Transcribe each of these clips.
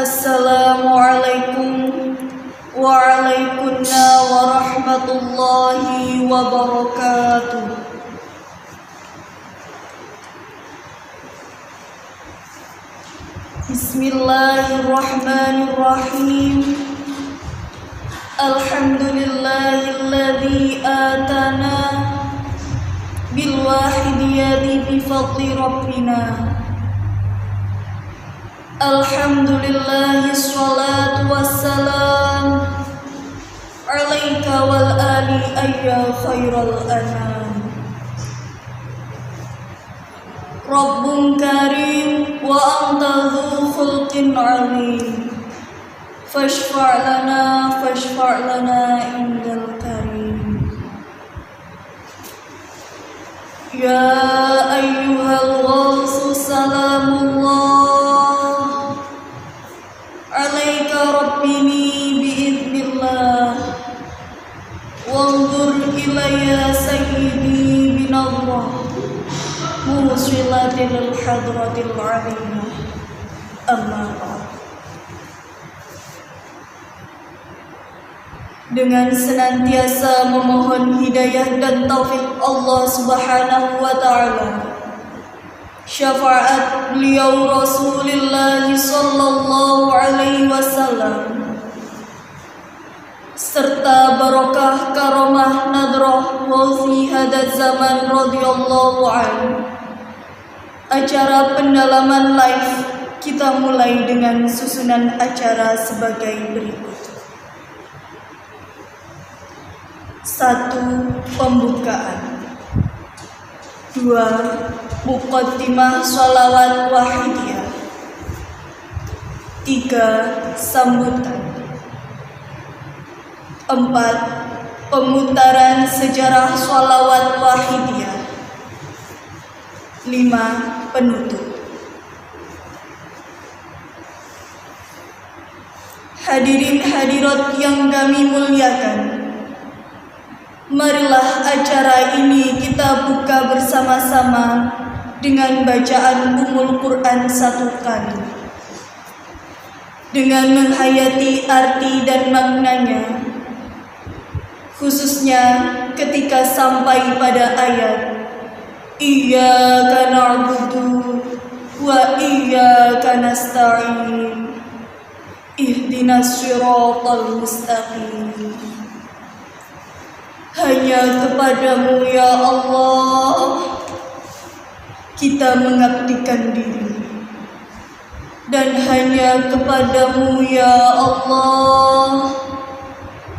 Assalamualaikum waalaikumsalam warahmatullahi wabarakatuh. Bismillahirrahmanirrahim. Alhamdulillahilladzi atana bil wahidiyati bi fadli rabbina. Alhamdulillahi sholatu wassalam alaika wal ali ayya khairal anam. Rabbun karim wa anta dhu khulqin alim. Fashfa' lana indal karim. Ya ayyuhal ghawsu salamullah alaika rabbini biiznillah. Wanzur ilayya sayyidi binallah musilatil hadratil alimah. Amma ba'd. Dengan senantiasa memohon hidayah dan taufik Allah Subhanahu wa ta'ala, syafaat beliau Rasulullah sallallahu alaihi wasallam, serta barokah karomah nadrah Ghazi Hadat Zaman radhiyallahu anhu. Acara pendalaman live kita mulai dengan susunan acara sebagai berikut. 1. Pembukaan. 2. Muqaddimah sholawat wahidiyah. 3. Sambutan. 4. Pemutaran sejarah sholawat wahidiyah. 5. Penutup. Hadirin hadirat yang kami muliakan, marilah acara ini kita buka bersama-sama dengan bacaan Ummul Quran 1 kali, dengan menghayati arti dan maknanya, khususnya ketika sampai pada ayat Iyyaka na'budu wa iyyaka nasta'in ihdinas siratal mustaqim. Hanya kepadamu ya Allah kita mengabdikan diri, dan hanya kepadamu ya Allah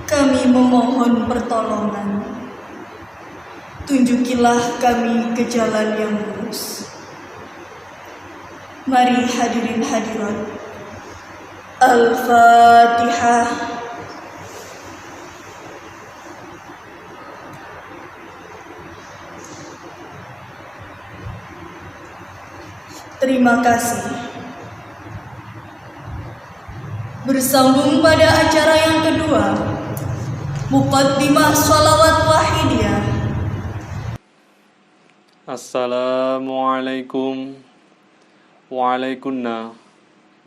kami memohon pertolongan. Tunjukilah kami ke jalan yang lurus. Mari hadirin hadirat, Al-Fatihah. Terima kasih. Bersambung pada acara yang kedua, Muqaddimah sholawat wahidiyah. Assalamualaikum waalaikumsalam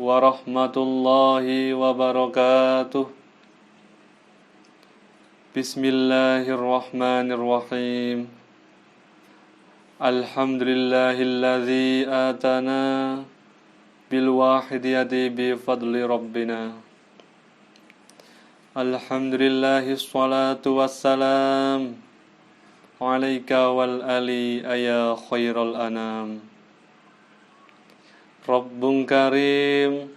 warahmatullahi wabarakatuh. Bismillahirrahmanirrahim. Alhamdulillahilladzi atana bil wahidiyati bi fadli rabbina. Alhamdulillahi sholatu wassalam alaika wal ali ayya khairal anam. Rabbun karim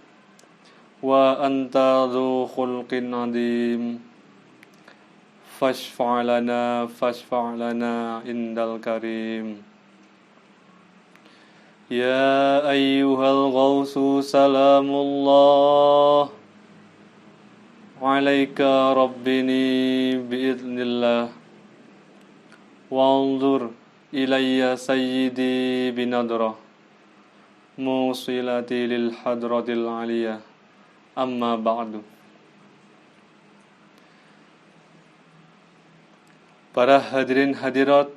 wa anta dhu khulqin adim. Fashfa' lana indal karim. Ya ayyuhal ghawsu salamullah alaika rabbini biiznillah. Wanzur ilayya sayyidi binadrah musilati lil hadratil aliyah. Amma ba'du. Para hadirin hadirat,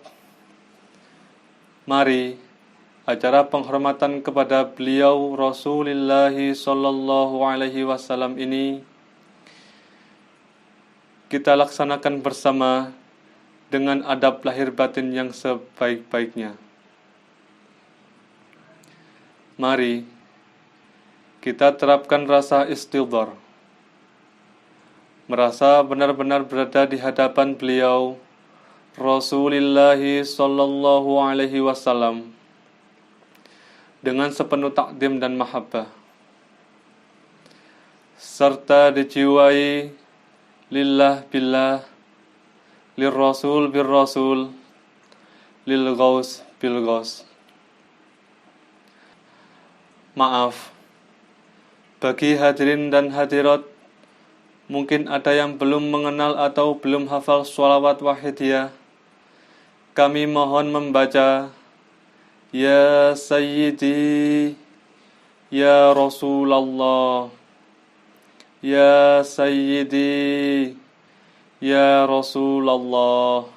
mari acara penghormatan kepada beliau Rasulullah sallallahu alaihi wasallam ini kita laksanakan bersama dengan adab lahir batin yang sebaik-baiknya. Mari kita terapkan rasa istidhar, merasa benar-benar berada di hadapan beliau Rasulullah sallallahu alaihi wasallam dengan sepenuh takdim dan mahabbah, serta dijiwai lillah billah, lirrasul birrasul, lilghaus bilghaus. Maaf, bagi hadirin dan hadirat, mungkin ada yang belum mengenal atau belum hafal sholawat wahidiyah. Kami mohon membaca Ya Sayyidi, Ya Rasulullah, Ya Sayyidi, Ya Rasulullah,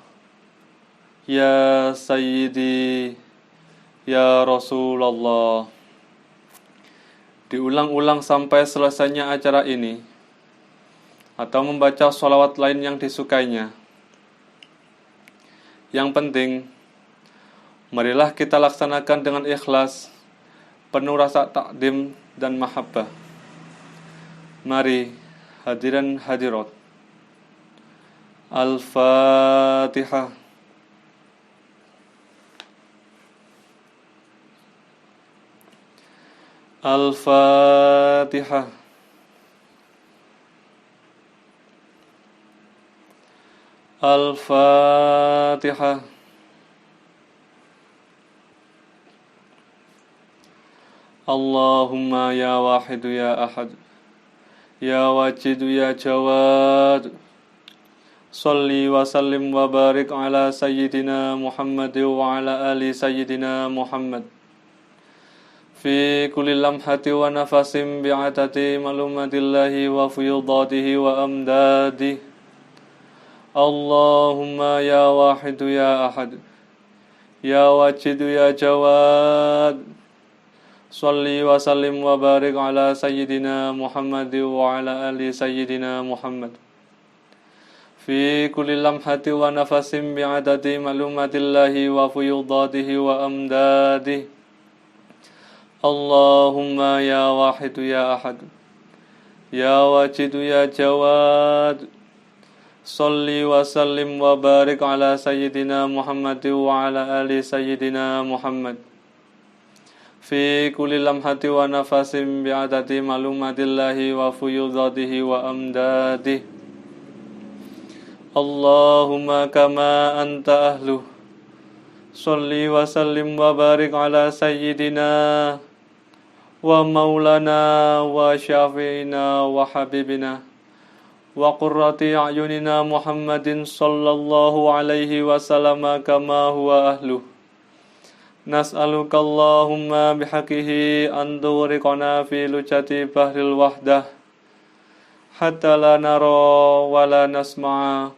Ya Sayyidi, Ya Rasulullah. Diulang-ulang sampai selesainya acara ini, atau membaca sholawat lain yang disukainya. Yang penting, marilah kita laksanakan dengan ikhlas, penuh rasa takdim dan mahabbah. Mari, hadirin hadirat. Al-Fatihah. Al-Fatihah. Al-Fatihah. Allahumma ya wahidu ya ahad, ya wajidu ya jawad, salli wa sallim wa barik ala sayyidina Muhammad wa ala ali sayyidina Muhammad fi kulli lamhati wa nafasim bi'atati malumatillahi wa fuyudatihi wa amdadihi. Allahumma ya wahidu ya ahad, ya wajidu ya jawad, salli wa sallim wa barik ala sayyidina Muhammad wa ala ali sayyidina Muhammad fi kulli lamhati wa nafasim bi'adati malumatillahi wa fuyudatihi wa amdadihi. Allahumma ya wahidu ya ahad, ya wajidu ya jawad, salli wa sallim wa barik ala sayyidina Muhammad wa ala ali sayyidina Muhammad fi kulli lamhati wa nafasim bi'adati malumatillahi wa fuyudatihi wa amdadihi. Allahumma kama anta ahluh, salli wa sallim wa barik ala sayyidina wa maulana wa syafi'ina wa habibina wa qurrati a'yunina Muhammadin sallallahu alaihi wasallam kama huwa ahluh. Nas'aluka Allahumma bihaqihi an tughriqana fi lujati bahril wahdah hatta la nara wa la nasma'a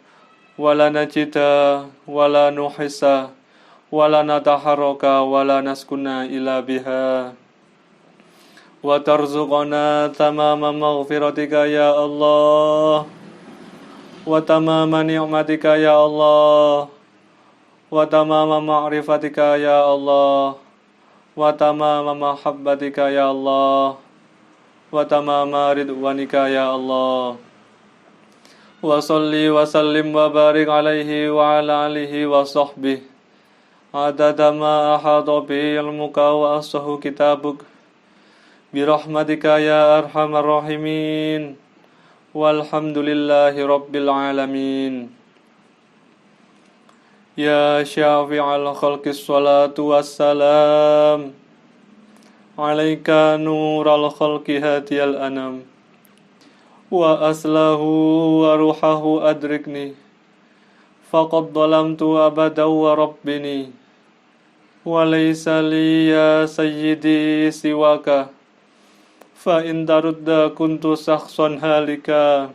wa la najida wa la nuhissa wa la nataharraka wa la naskuna ila biha wa tarzuqana tamama maghfiratika ya Allah wa tamama ni'matika ya Allah wa tamama ma'rifatika ya Allah wa tamama mahabbatika ya Allah wa tamama ridwanika ya Allah wa salli wa sallim wa barik alaihi wa ala alihi wa sahbihi adada ma ahata bi ilmuka wa asahu kitabuk birahmatika ya arhamar rahimin walhamdulillahi rabbil alamin. Ya syafi'al khalqi sholatu wassalam alaika nural khalqi hadiyal anam wa aslahu wa ruhahu adrikni faqad dhalamtu abadan wa rabbini wa laysa li ya sayyidi siwaka fa in tarudda kuntu sakhsan halika.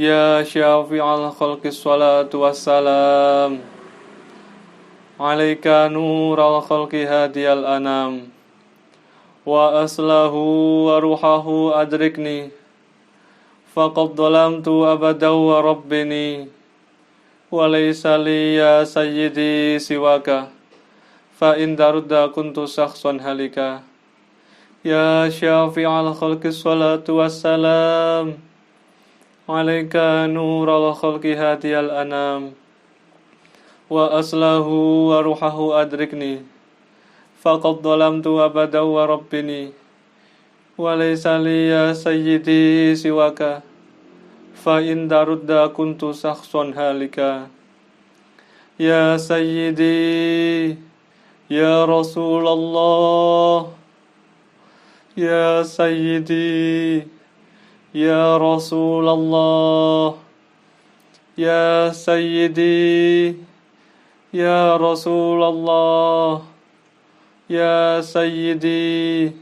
Ya syafi'al khalqi sholatu wassalam عليك نور الخلق هادي الأنام وأصله وروحه أدركني فقد ظلمت أبدا وربني وليس لي يا سيدي سواك فإن ترد كنت شخصا هلكا يا شافع الخلق الصلاة والسلام عليك نور الخلق هادي الأنام وأصله وروحه أدركني فقد ظلمت أبدا وربني وليس لي يا سيدي سواك فإن ترد كنت شخصا هالكا يا سيدي يا رسول الله يا سيدي يا رسول الله يا سيدي يا رسول الله يا سيدي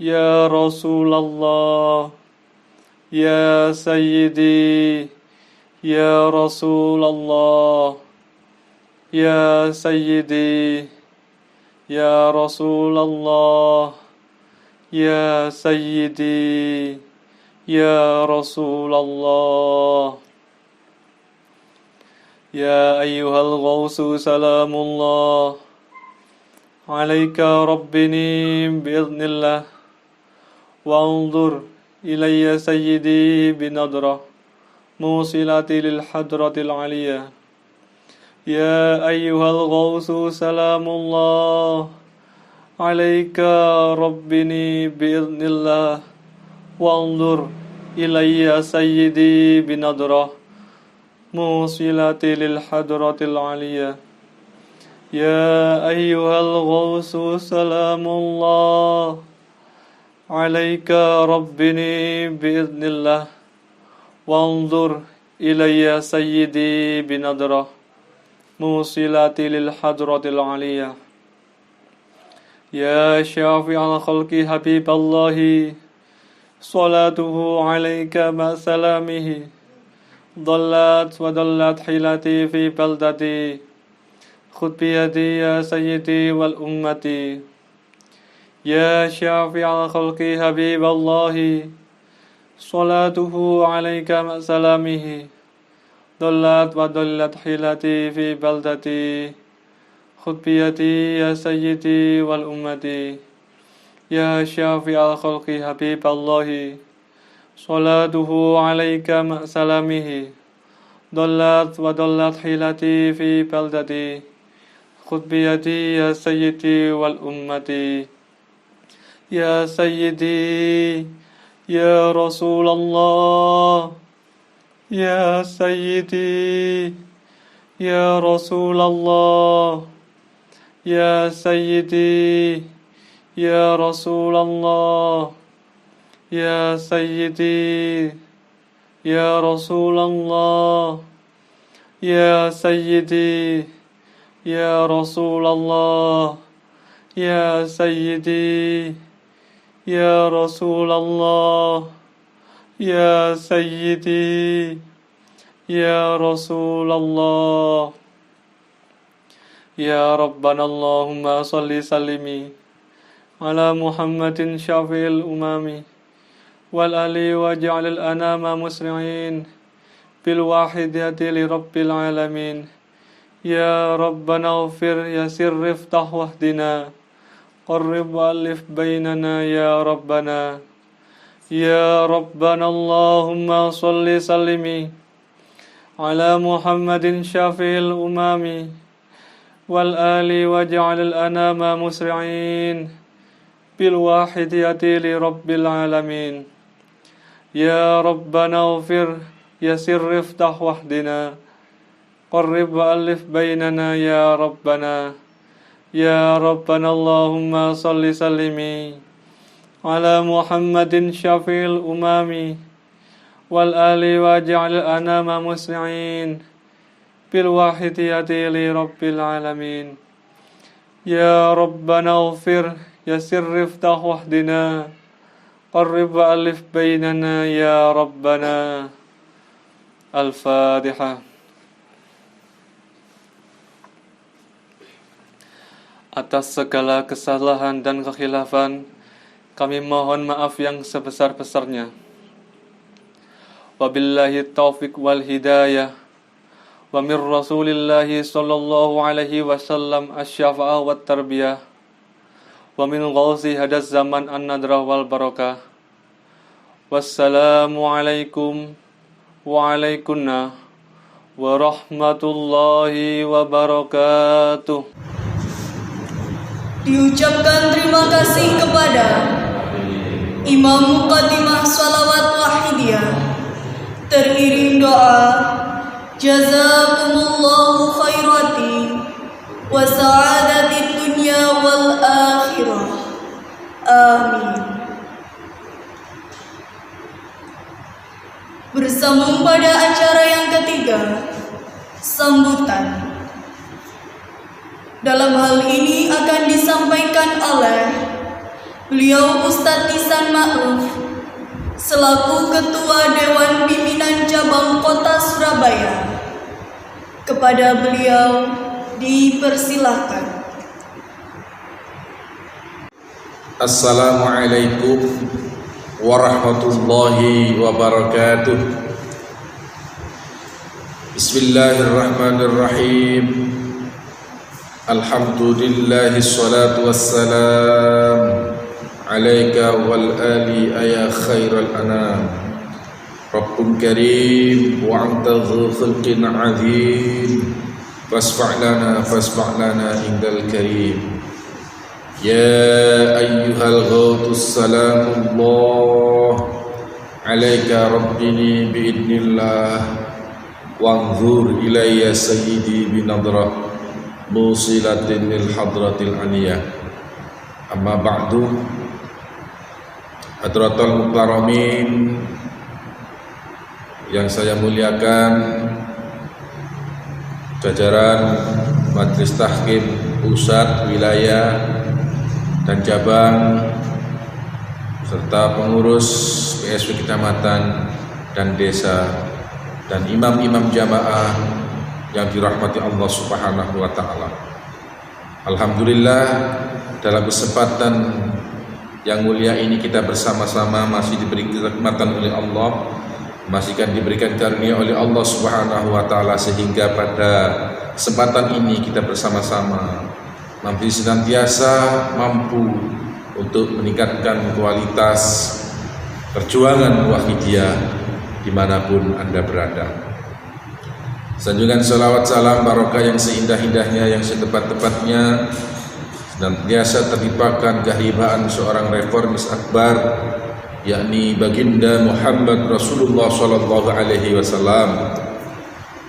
يا رسول الله يا سيدي يا رسول الله يا سيدي يا رسول الله يا سيدي يا رسول الله يا أيها الغوث سلام الله عليك ربني بإذن الله وانظر إلي سيدي بنظرة موصلة للحضرة العليا يا أيها الغوث سلام الله عليك ربني بإذن الله وانظر إلي سيدي بنظرة موصلة للحضرة العليا يا أيها الغوث سلام الله عليك ربني بإذن الله وانظر إلي سيدي بنظرة موصلة للحضرة العليا يا شافع الخلق حبيب الله صلاته عليك مع سلامه ضلت وضلت حيلتي في بلدتي خذ بيدي يا سيدي والأمة يا شافع الخلق حبيب الله صلاته عليك مع سلامه ضلت وضلت حيلتي في بلدتي خذ بيدي يا سيدي والأمة يا شافع الخلق حبيب الله صلاته عليك مع سلامه ضلت وضلت حيلتي في بلدتي خذ بيدي يا سيدي والأمة يا سيدي يا رسول الله يا سيدي يا رسول الله يا سيدي يا رسول الله يا سيدي يا رسول الله يا سيدي يا رسول الله يا سيدي يا رسول الله يا سيدي يا رسول الله يا ربنا اللهم صل سلمي على محمد شافع الأمم والآل واجعل الأنام مسرعين بالواحدة لرب العالمين يا ربنا اغفر يسر افتح واهدنا قرب وألف بيننا يا ربنا يا ربنا اللهم صل سلمي على محمد شافع الأمم والآل واجعل الأنام مسرعين بالواحدة لرب العالمين يا ربنا اغفر يسر افتح واهدنا قرب وألف بيننا يا ربنا يا ربنا اللهم صل سلمي على محمد شافع الأمم والآل واجعل الأنام مسرعين بالواحدة لرب العالمين يا ربنا اغفر يسر افتح واهدنا قرب وألف بيننا يا ربنا الفاتحة Atas segala kesalahan dan kekhilafan, kami mohon maaf yang sebesar-besarnya. Wabillahi taufiq wal hidayah. Wa min Rasulillahi sallallahu alaihi wasallam asy-syafa'ah wat tarbiyah. Wa min ghauzi hadas zaman an-nadrah wal barakah. Wassalamualaikum waalaikumna warahmatullahi wabarakatuh. Diucapkan terima kasih kepada Imam Muqaddimah Shalawat Wahidiyah. Teriring doa, jazakumullahu khairati wa sa'adati dunya wal akhirah. Amin. Bersambung pada acara yang ketiga, sambutan. Dalam hal ini akan disampaikan oleh beliau Ustadz Ihsan Ma'ruf selaku Ketua Dewan Pimpinan Cabang Kota Surabaya. Kepada beliau dipersilahkan. Assalamualaikum warahmatullahi wabarakatuh. Bismillahirrahmanirrahim. Alhamdulillahi salatu wassalam alaika wal ali ya khairal anam. Rabbun karim wa anta dhu khulqin azim. Fasfa'lana indal karim. Ya ayyuhal ghautus salamullah alaika rabbini biidnillah wanzur ilayya sayyidi binadrah musilatin lil hadratil aliyah. Amma ba'du. Hadratul mukarramin yang saya muliakan, jajaran Majelis Tahkim Pusat, Wilayah dan Cabang, serta pengurus PSW Kecamatan dan Desa, dan imam-imam jamaah yang dirahmati Allah Subhanahu wa Ta'ala. Alhamdulillah, dalam kesempatan yang mulia ini kita bersama-sama masih diberi kenikmatan oleh Allah, masih akan diberikan karunia oleh Allah Subhanahu wa Ta'ala, sehingga pada kesempatan ini kita bersama-sama mampu senantiasa mampu untuk meningkatkan kualitas perjuangan wahidiyah dimanapun Anda berada. Sanjungan salawat salam barokah yang seindah-indahnya, yang setepat-tepatnya senantiasa terlimpahkan kehibaan seorang reformis akbar, yakni baginda Muhammad Rasulullah sallallahu alaihi wasallam.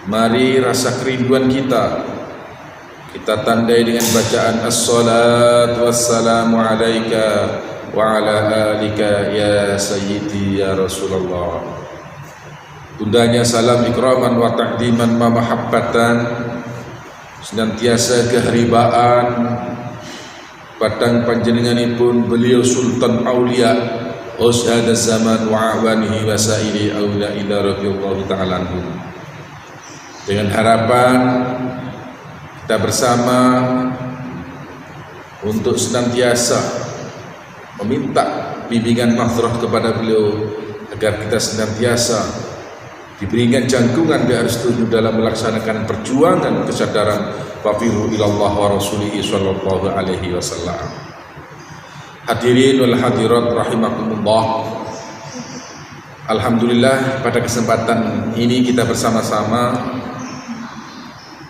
Mari rasa kerinduan kita tandai dengan bacaan as-salatu wassalamu alaika wa ala alika ya sayyidi ya Rasulullah. Tundanya salam ikraman wa ta'diman ma mahabbatan, senantiasa keharibaan padang panjenenganipun beliau Sultan Aulia Ushada zaman wa awanihi wa sa'iri awliya ila radhiyallahu ta'ala anhum. Dengan harapan kita bersama untuk senantiasa meminta bimbingan mahdrah kepada beliau, agar kita senantiasa diberikan jangkungan dan restu dalam melaksanakan perjuangan kesadaran wafiru ilallah wa rasulihi sallallahu alaihi wasallam. Hadirin wal hadirat rahimakumullah. Alhamdulillah, pada kesempatan ini kita bersama-sama,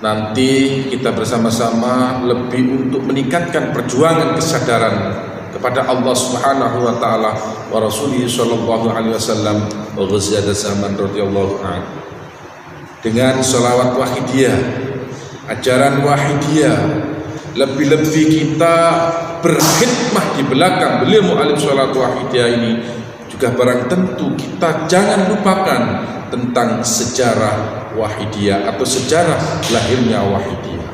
nanti kita bersama-sama lebih untuk meningkatkan perjuangan kesadaran kepada Allah Subhanahu wa Ta'ala wa Rasulih sallallahu alaihi wasallam wa ghaziyada zaman radhiyallahu anhu, dengan sholawat wahidiyah, ajaran wahidiyah. Lebih-lebih kita berkhidmah di belakang beliau mu'alif sholawat wahidiyah ini, juga barang tentu kita jangan lupakan tentang sejarah wahidiyah atau sejarah lahirnya wahidiyah.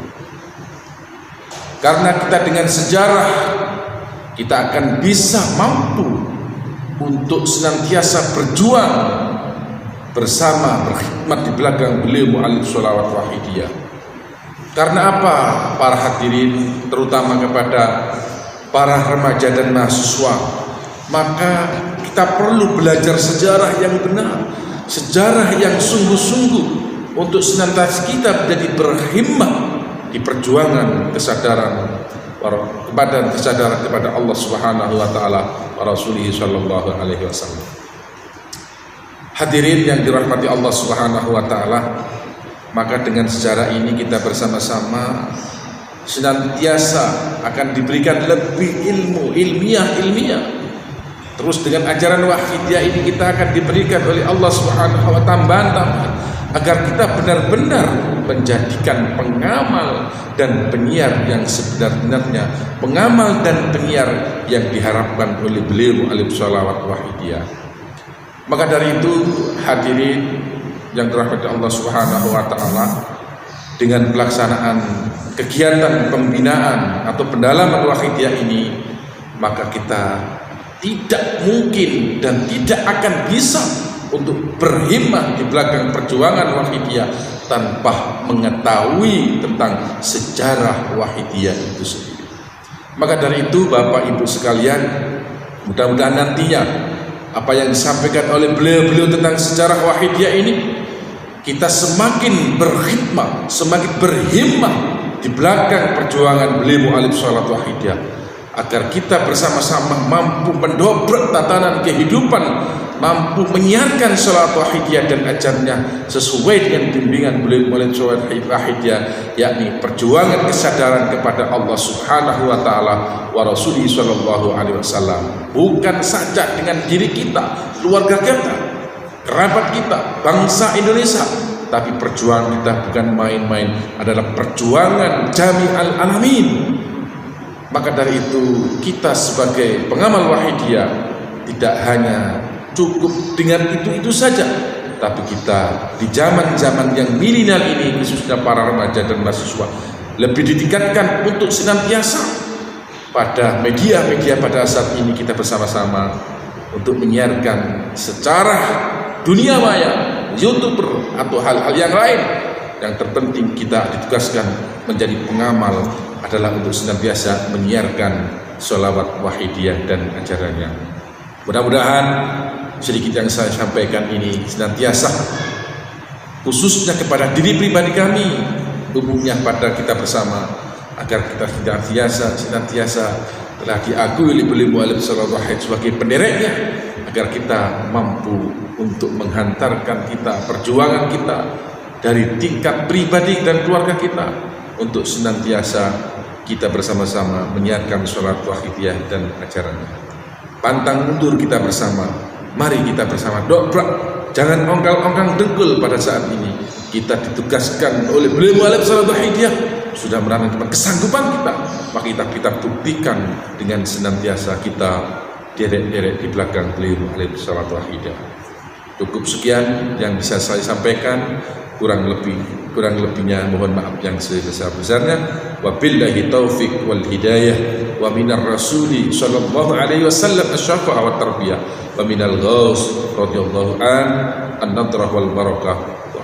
Karena kita dengan sejarah kita akan bisa mampu untuk senantiasa berjuang bersama, berkhidmat di belakang beliau mu'alif sholawat wahidiyah. Karena apa para hadirin, terutama kepada para remaja dan mahasiswa, maka kita perlu belajar sejarah yang benar, sejarah yang sungguh-sungguh untuk senantiasa kita menjadi berhimmah di perjuangan kesadaran kepada Allah Subhanahu wa taala wa Rasulih sallallahu alaihi wasallam. Hadirin yang dirahmati Allah Subhanahu wa taala, maka dengan sejarah ini kita bersama-sama senantiasa akan diberikan lebih ilmiah. Terus dengan ajaran wahidiyah ini kita akan diberikan oleh Allah Subhanahu wa tambahan agar kita benar-benar menjadikan pengamal dan penyiar yang sebenar-benarnya, pengamal dan penyiar yang diharapkan oleh beliau alaihi salawat wahidiyah. Maka dari itu hadirin yang dirahmati Allah Subhanahu wa taala, dengan pelaksanaan kegiatan pembinaan atau pendalaman wahidiyah ini, maka kita tidak mungkin dan tidak akan bisa untuk berhimmah di belakang perjuangan wahidiyah tanpa mengetahui tentang sejarah wahidiyah itu sendiri. Maka dari itu Bapak Ibu sekalian, mudah-mudahan nantinya apa yang disampaikan oleh beliau tentang sejarah wahidiyah ini, kita semakin berkhidmat, semakin berhimmah di belakang perjuangan beliau alaihi salatu wahidiyah, agar kita bersama-sama mampu mendobrak tatanan kehidupan, mampu menyiarkan salat wahidiyah dan ajarnya sesuai dengan bimbingan beliau alaihi salatu wahidiyah, yakni perjuangan kesadaran kepada Allah Subhanahu wa taala wa Rasulih sallallahu alaihi wasallam, bukan saja dengan diri kita, keluarga kita, kerabat kita, bangsa Indonesia, tapi perjuangan kita bukan main-main, adalah perjuangan jami'al alamin. Maka dari itu kita sebagai pengamal wahidiyah tidak hanya cukup dengan itu saja, tapi kita di zaman-zaman yang milenial ini, khususnya para remaja dan mahasiswa, lebih ditingkatkan untuk senantiasa pada media-media pada saat ini kita bersama-sama untuk menyiarkan secara dunia maya, YouTuber atau hal-hal yang lain. Yang terpenting kita ditugaskan menjadi pengamal adalah untuk senantiasa menyiarkan sholawat wahidiyah dan ajarannya. Mudah-mudahan sedikit yang saya sampaikan ini senantiasa, khususnya kepada diri pribadi kami, umumnya pada kita bersama, agar kita senantiasa telah diakui oleh beliau alaihi salatu wahid sebagai pendereknya, agar kita mampu untuk menghantarkan kita, perjuangan kita dari tingkat pribadi dan keluarga kita, untuk senantiasa kita bersama-sama menyiarkan sholat wahidiyah dan ajarannya. Pantang mundur kita bersama, mari kita bersama dobrak, jangan ongkang-ongkang dengkul. Pada saat ini kita ditugaskan oleh beliau alaihi salatu wahidiyah, sudah menanamkan kesanggupan kita, maka kita buktikan dengan senantiasa kita derek-derek di belakang beliau alaihi salatu wahidiyah. Cukup sekian yang bisa saya sampaikan, kurang lebihnya mohon maaf yang sebesar-besarnya. Wabillahi taufiq wal hidayah, wa minar rasuli sallallahu alaihi wasallam asy-syafa'ah wa tarbiyah, wa minal ghaus radhiyallahu an-nadrah wal barakah.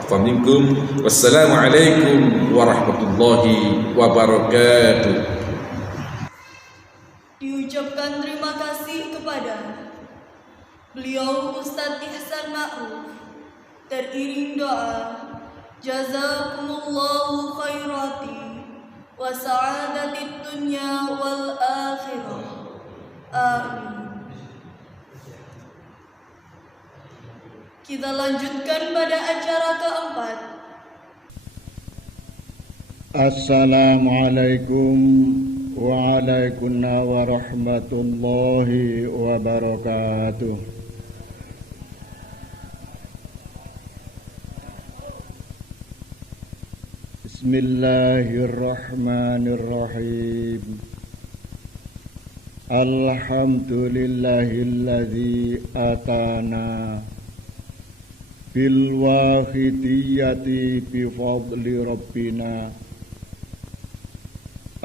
Wa minkum wassalamu alaikum warahmatullahi wabarakatuh. Diucapkan terima kasih kepada beliau Ustadz Ihsan Ma'ruf, teriring doa jazakumullahu khairati wa sa'adatid dunya wal akhirah, amin. Kita lanjutkan pada acara keempat. Assalamualaikum waalaikumsalam warahmatullahi wabarakatuh. Bismillahirrahmanirrahim. Alhamdulillahilladzi atana bil wahidiyati bi fadli rabbina.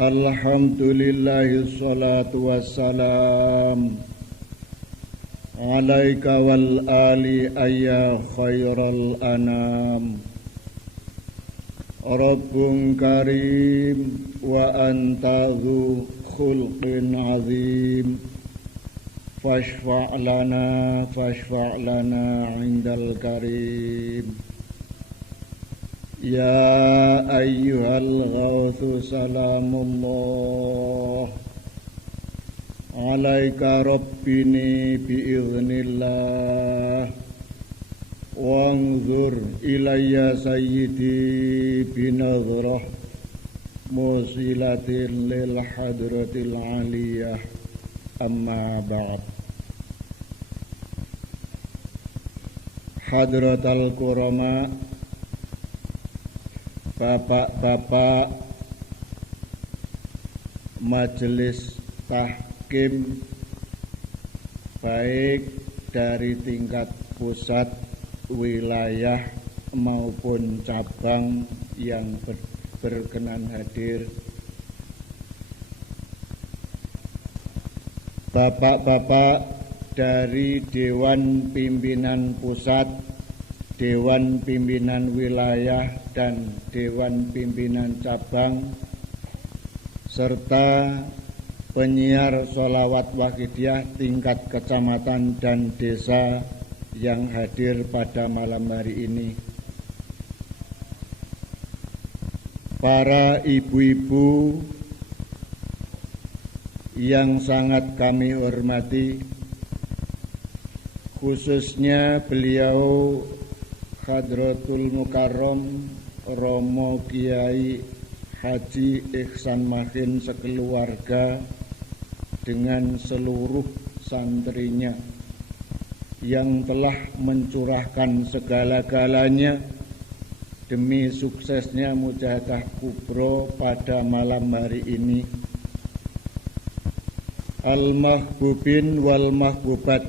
Alhamdulillahi salatu wassalam alaika wal ali ayya khairal anam. Rabbun karim wa anta dzu khulqin azim fashfa' lana 'indal karim ya ayyuhal ghawthu salamullah alaika rabbini biiznillah wanzur ilayya sayyidi binadhrah musilatin lil hadratil aliyah amma ba'd. Hadratal kurama, bapak-bapak majelis tahkim baik dari tingkat pusat, wilayah maupun cabang yang berkenan hadir, bapak-bapak dari Dewan Pimpinan Pusat, Dewan Pimpinan Wilayah, dan Dewan Pimpinan Cabang, serta penyiar sholawat waqidiyah tingkat kecamatan dan desa yang hadir pada malam hari ini. Para ibu-ibu yang sangat kami hormati, khususnya beliau Hadratul Mukarram Romo Kiai Haji Ihsan Makin sekeluarga dengan seluruh santrinya yang telah mencurahkan segala-galanya demi suksesnya Mujahadah Kubro pada malam hari ini. Al-mahbubin wal mahbubat,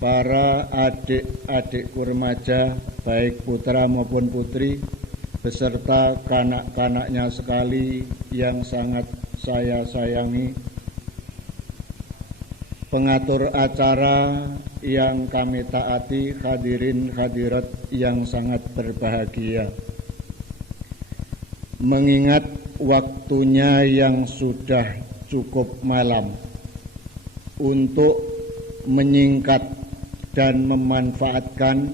para adik-adik remaja baik putra maupun putri beserta kanak-kanaknya sekali yang sangat saya sayangi, pengatur acara yang kami taati, hadirin hadirat yang sangat berbahagia. Mengingat waktunya yang sudah cukup malam, untuk menyingkat dan memanfaatkan,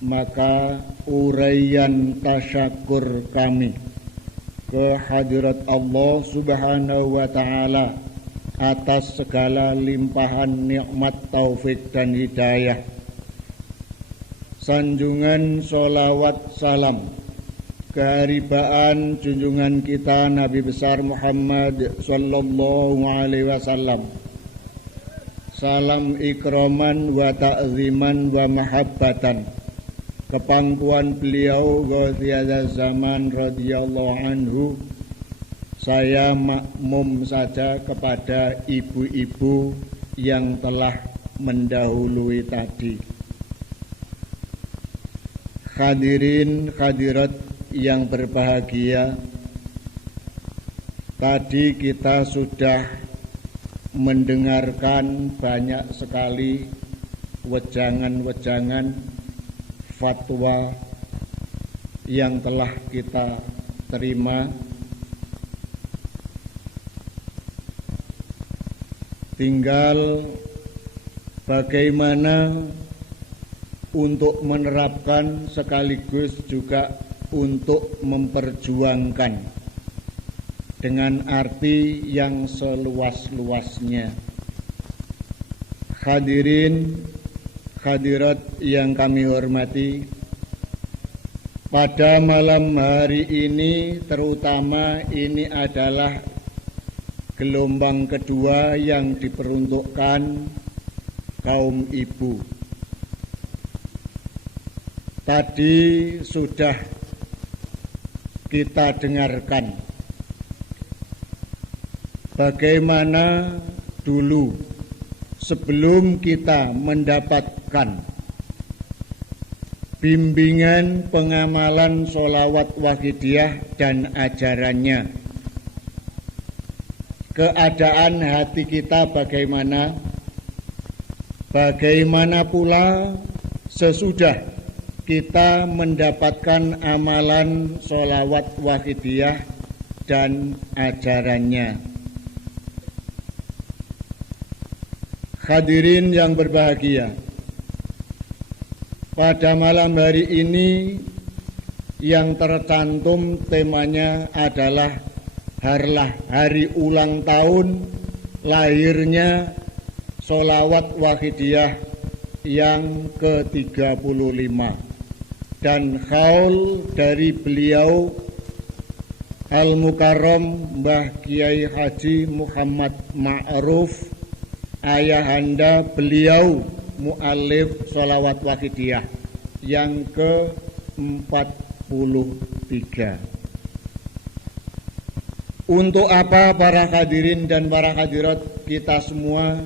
maka uraian tasyakur kami ke hadirat Allah Subhanahu wa ta'ala atas segala limpahan nikmat taufik dan hidayah. Sanjungan sholawat salam keharibaan junjungan kita Nabi besar Muhammad sallallahu alaihi wasallam. Salam ikraman wa ta'ziman wa mahabbatan kepangkuan beliau Ghauthiya Zaman radhiyallahu anhu. Saya makmum saja kepada ibu-ibu yang telah mendahului tadi. Hadirin hadirat yang berbahagia, tadi kita sudah mendengarkan banyak sekali wejangan-wejangan fatwa yang telah kita terima. Tinggal bagaimana untuk menerapkan sekaligus juga untuk memperjuangkan dengan arti yang seluas-luasnya. Hadirin hadirat yang kami hormati, pada malam hari ini terutama ini adalah gelombang kedua yang diperuntukkan kaum ibu. Tadi sudah kita dengarkan bagaimana dulu sebelum kita mendapatkan bimbingan pengamalan sholawat waqidiyah dan ajarannya, keadaan hati kita bagaimana pula sesudah kita mendapatkan amalan sholawat wahidiyah dan ajarannya. Hadirin yang berbahagia, pada malam hari ini yang tercantum temanya adalah hari ulang tahun lahirnya sholawat wahidiyah yang ke-35 dan haul dari beliau Al-Mukarram Mbah Kiai Haji Muhammad Ma'ruf, ayahanda beliau mu'alif sholawat wahidiyah yang ke-43. Untuk apa para hadirin dan para hadirat kita semua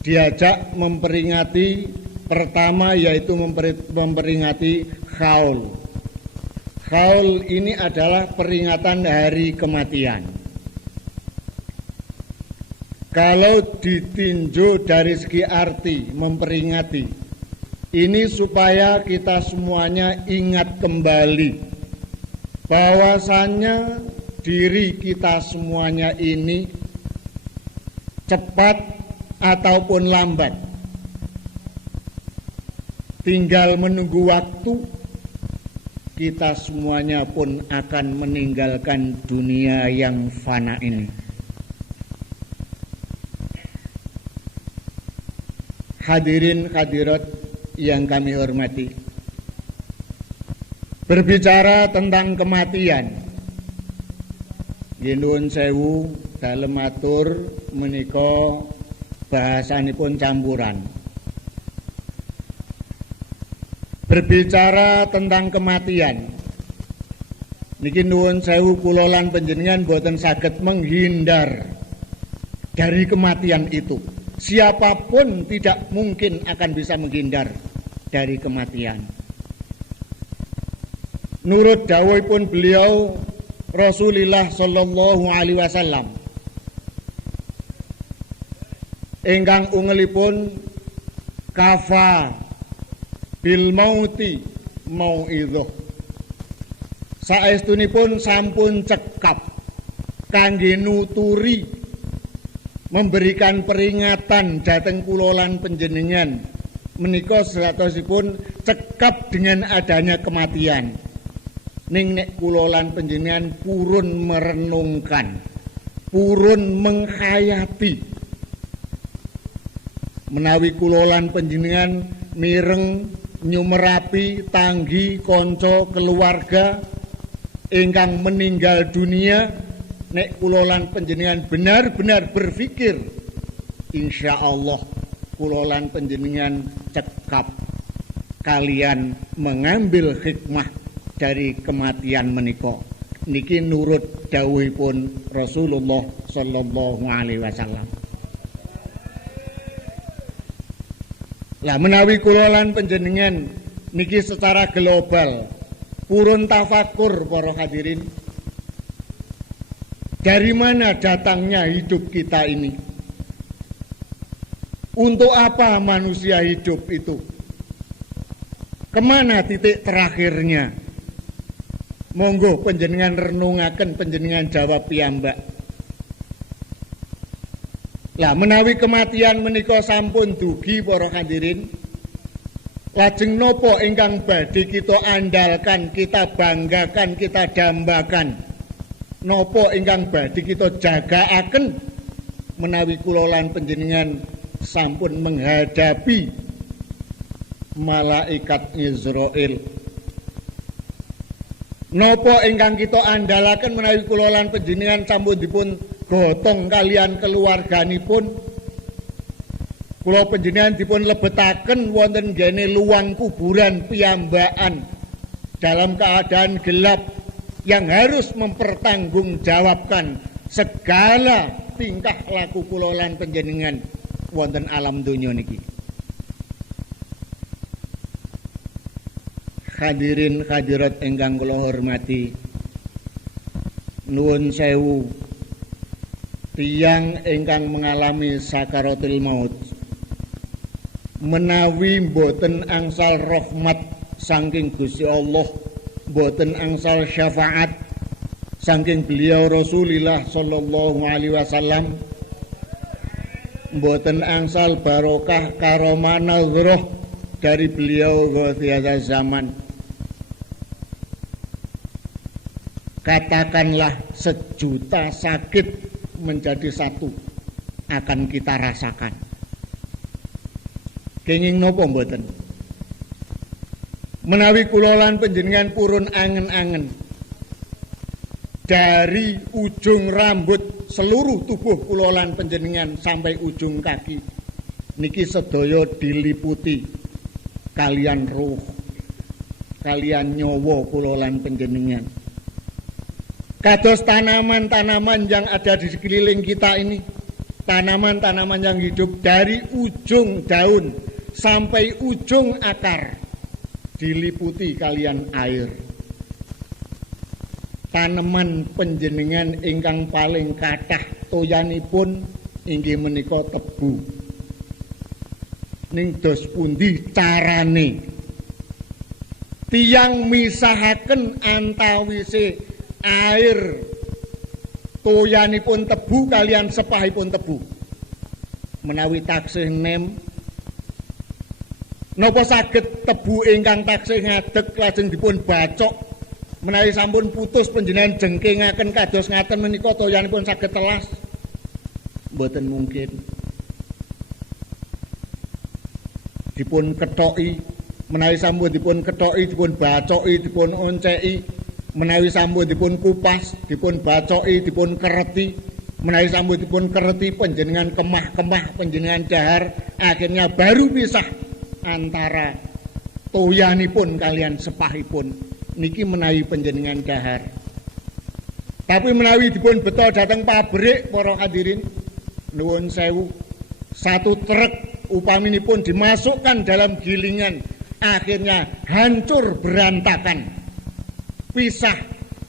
diajak memperingati, pertama yaitu memperingati haul. Haul ini adalah peringatan hari kematian. Kalau ditinjau dari segi arti memperingati, ini supaya kita semuanya ingat kembali bahwasannya diri kita semuanya ini cepat ataupun lambat tinggal menunggu waktu, kita semuanya pun akan meninggalkan dunia yang fana ini. Hadirin hadirat yang kami hormati, berbicara tentang kematian, nuwun sewu dalem matur menika bahasanipun campuran. Berbicara tentang kematian niki nuwun sewu kula lan panjenengan boten saged menghindar dari kematian itu. Siapapun tidak mungkin akan bisa menghindar dari kematian. Nurut dawuhipun beliau Rasulullah sallallahu alaihi wasallam ingkang ungelipun kafa bil mauti mauidhah, saestunipun sampun cekap kangge nuturi memberikan peringatan dhateng kula lan panjenengan menika seratosipun cekap dengan adanya kematian. Ning nek kula lan panjenengan purun merenungkan, purun menghayati, menawi kula lan panjenengan mireng nyumerapi tanggi kanca keluarga ingkang meninggal dunia, nek kula lan panjenengan benar-benar berpikir, insyaallah kula lan panjenengan cekap kalian mengambil hikmah dari kematian menika. Niki nurut dawuhipun Rasulullah sallallahu alaihi wasallam. Lah menawi kula lan panjenengan niki secara global purun tafakur para hadirin, dari mana datangnya hidup kita ini? Untuk apa manusia hidup itu? Kemana titik terakhirnya? Monggo panjenengan renungaken, panjenengan jawab piyambak. Lah menawi kematian menika sampun dugi para hadirin, lajeng napa ingkang badhe kita andalkan, kita banggakan, kita dambakan? Napa ingkang badhe kita jagaaken menawi kula lan panjenengan sampun menghadapi malaikat Israil? Napa ingkang kita andalaken menawi kula lan panjenengan sampun dipun gotong kalian keluarganipun, kula panjenengan dipun lebetaken wonten gene luang kuburan piyambakan dalam keadaan gelap yang harus mempertanggungjawabkan segala tingkah laku kula lan panjenengan wonten alam donya niki. Hadirin hadirat ingkang kula hormati, nuwun sewu tiyang ingkang mengalami sakaratul maut, menawi boten angsal rahmat saking Gusti Allah, mboten angsal syafaat saking beliau Rasulullah sallallahu alaihi wasallam, mboten angsal barokah karomah nazroh dari beliau ghothiada zaman. Katakanlah sejuta sakit menjadi satu akan kita rasakan. Kenging nopo mboten? Menawi kula lan panjenengan purun angen-angen dari ujung rambut seluruh tubuh kula lan panjenengan sampai ujung kaki niki sedaya diliputi kalian ruh, kalian nyawa kula lan panjenengan. Kados tanaman-tanaman yang ada di sekeliling kita ini, tanaman-tanaman yang hidup dari ujung daun sampai ujung akar diliputi kalian air. Tanaman panjenengan ingkang paling kathah toyanipun inggih menika tebu. Ning dos pundi carane tiyang misahaken antawise air toyanipun tebu kalian sepahipun tebu? Menawi taksih nem napa saged tebu ingkang taksih ngadeg lajeng dipun bacok menawi sampun putus panjenengan jengkingaken kados ngaten menika toyanipun saged telas? Mboten mungkin. Dipun kethoki, menawi sampun dipun kethoki, dipun bacoki, dipun onceki, menawi sampun dipun kupas, dipun bacoki, dipun kereti, menawi sampun dipun kereti panjenengan kemah-kemah, panjenengan dahar, akhirnya baru pisah antara toyanipun kalian sepahipun. Niki menawi panjenengan dahar. Tapi menawi dipun beto dateng pabrik para hadirin, nuwun sewu, satu truk upaminipun dimasukkan dalam gilingan, akhirnya hancur berantakan, pisah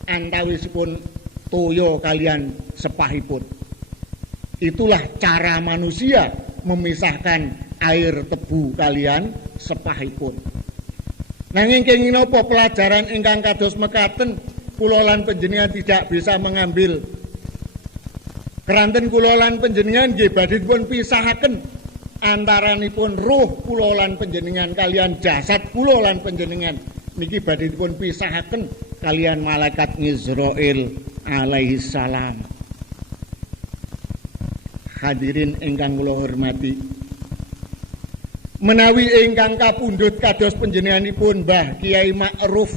antawisipun toyo kalian sepahipun. Itulah cara manusia memisahkan air tebu kalian sepahipun. Nanging kenging napa pelajaran ingkang kados mekaten kula lan panjenengan tidak bisa mengambil. Keranten kula lan panjenengan nggih badhe dipun pisahaken antaranipun ruh kula lan panjenengan kalian jasad kula lan panjenengan niki badhe dipun pisahaken kalian malaikat Israil alaihi salam. Hadirin ingkang kula hormati, menawi ingkang kapundhut kados panjenenganipun Mbah Kiai Ma'ruf,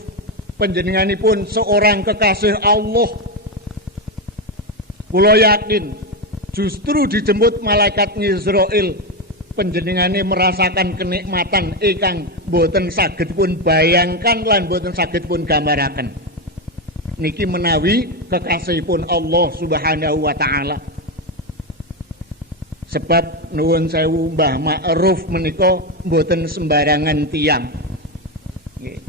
panjenenganipun seorang kekasih Allah, kula yakin justru dijemput malaikat Israil panjenengane merasakan kenikmatan ingkang boten saged pun bayangkan lan boten saged pun gambaraken. Niki menawi kekasihipun Allah Subhanahu wa taala. Sebab nuwun sewu Mbah Ma'ruf menika boten sembarangan tiyang. Nggih.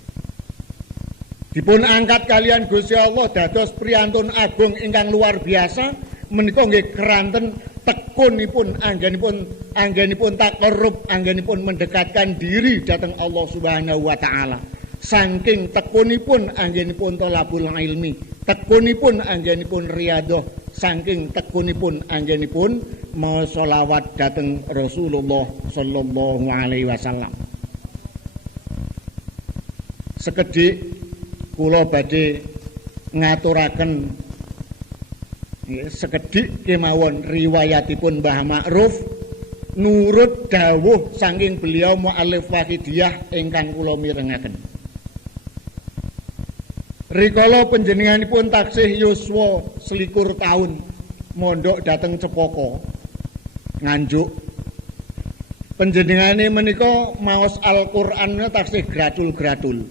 Dipun angkat kalian Gusti Allah dados priyantun agung ingkang luar biasa menika nggih keranten tekunipun anggenipun takarrub, anggenipun mendekatkan diri dhateng Allah Subhanahu wa taala. Saking tekunipun anggenipun thalabul ilmi, tekunipun anggenipun riyadhah, saking tekunipun anggenipun maos selawat dhateng Rasulullah sallallahu alaihi wasallam. Sekedhik kula badhe ngaturaken sekedhik kemawon riwayatipun Mbah Ma'ruf nurut dawuh saking beliau mu'alif Wahidiyah ingkang kula mirengaken. Rikala panjenenganipun taksih yuswa 21 taun mondok dhateng Cepaka Nganjuk. Panjenengane menika maos Al-Qur'an taksih gratul-gratul.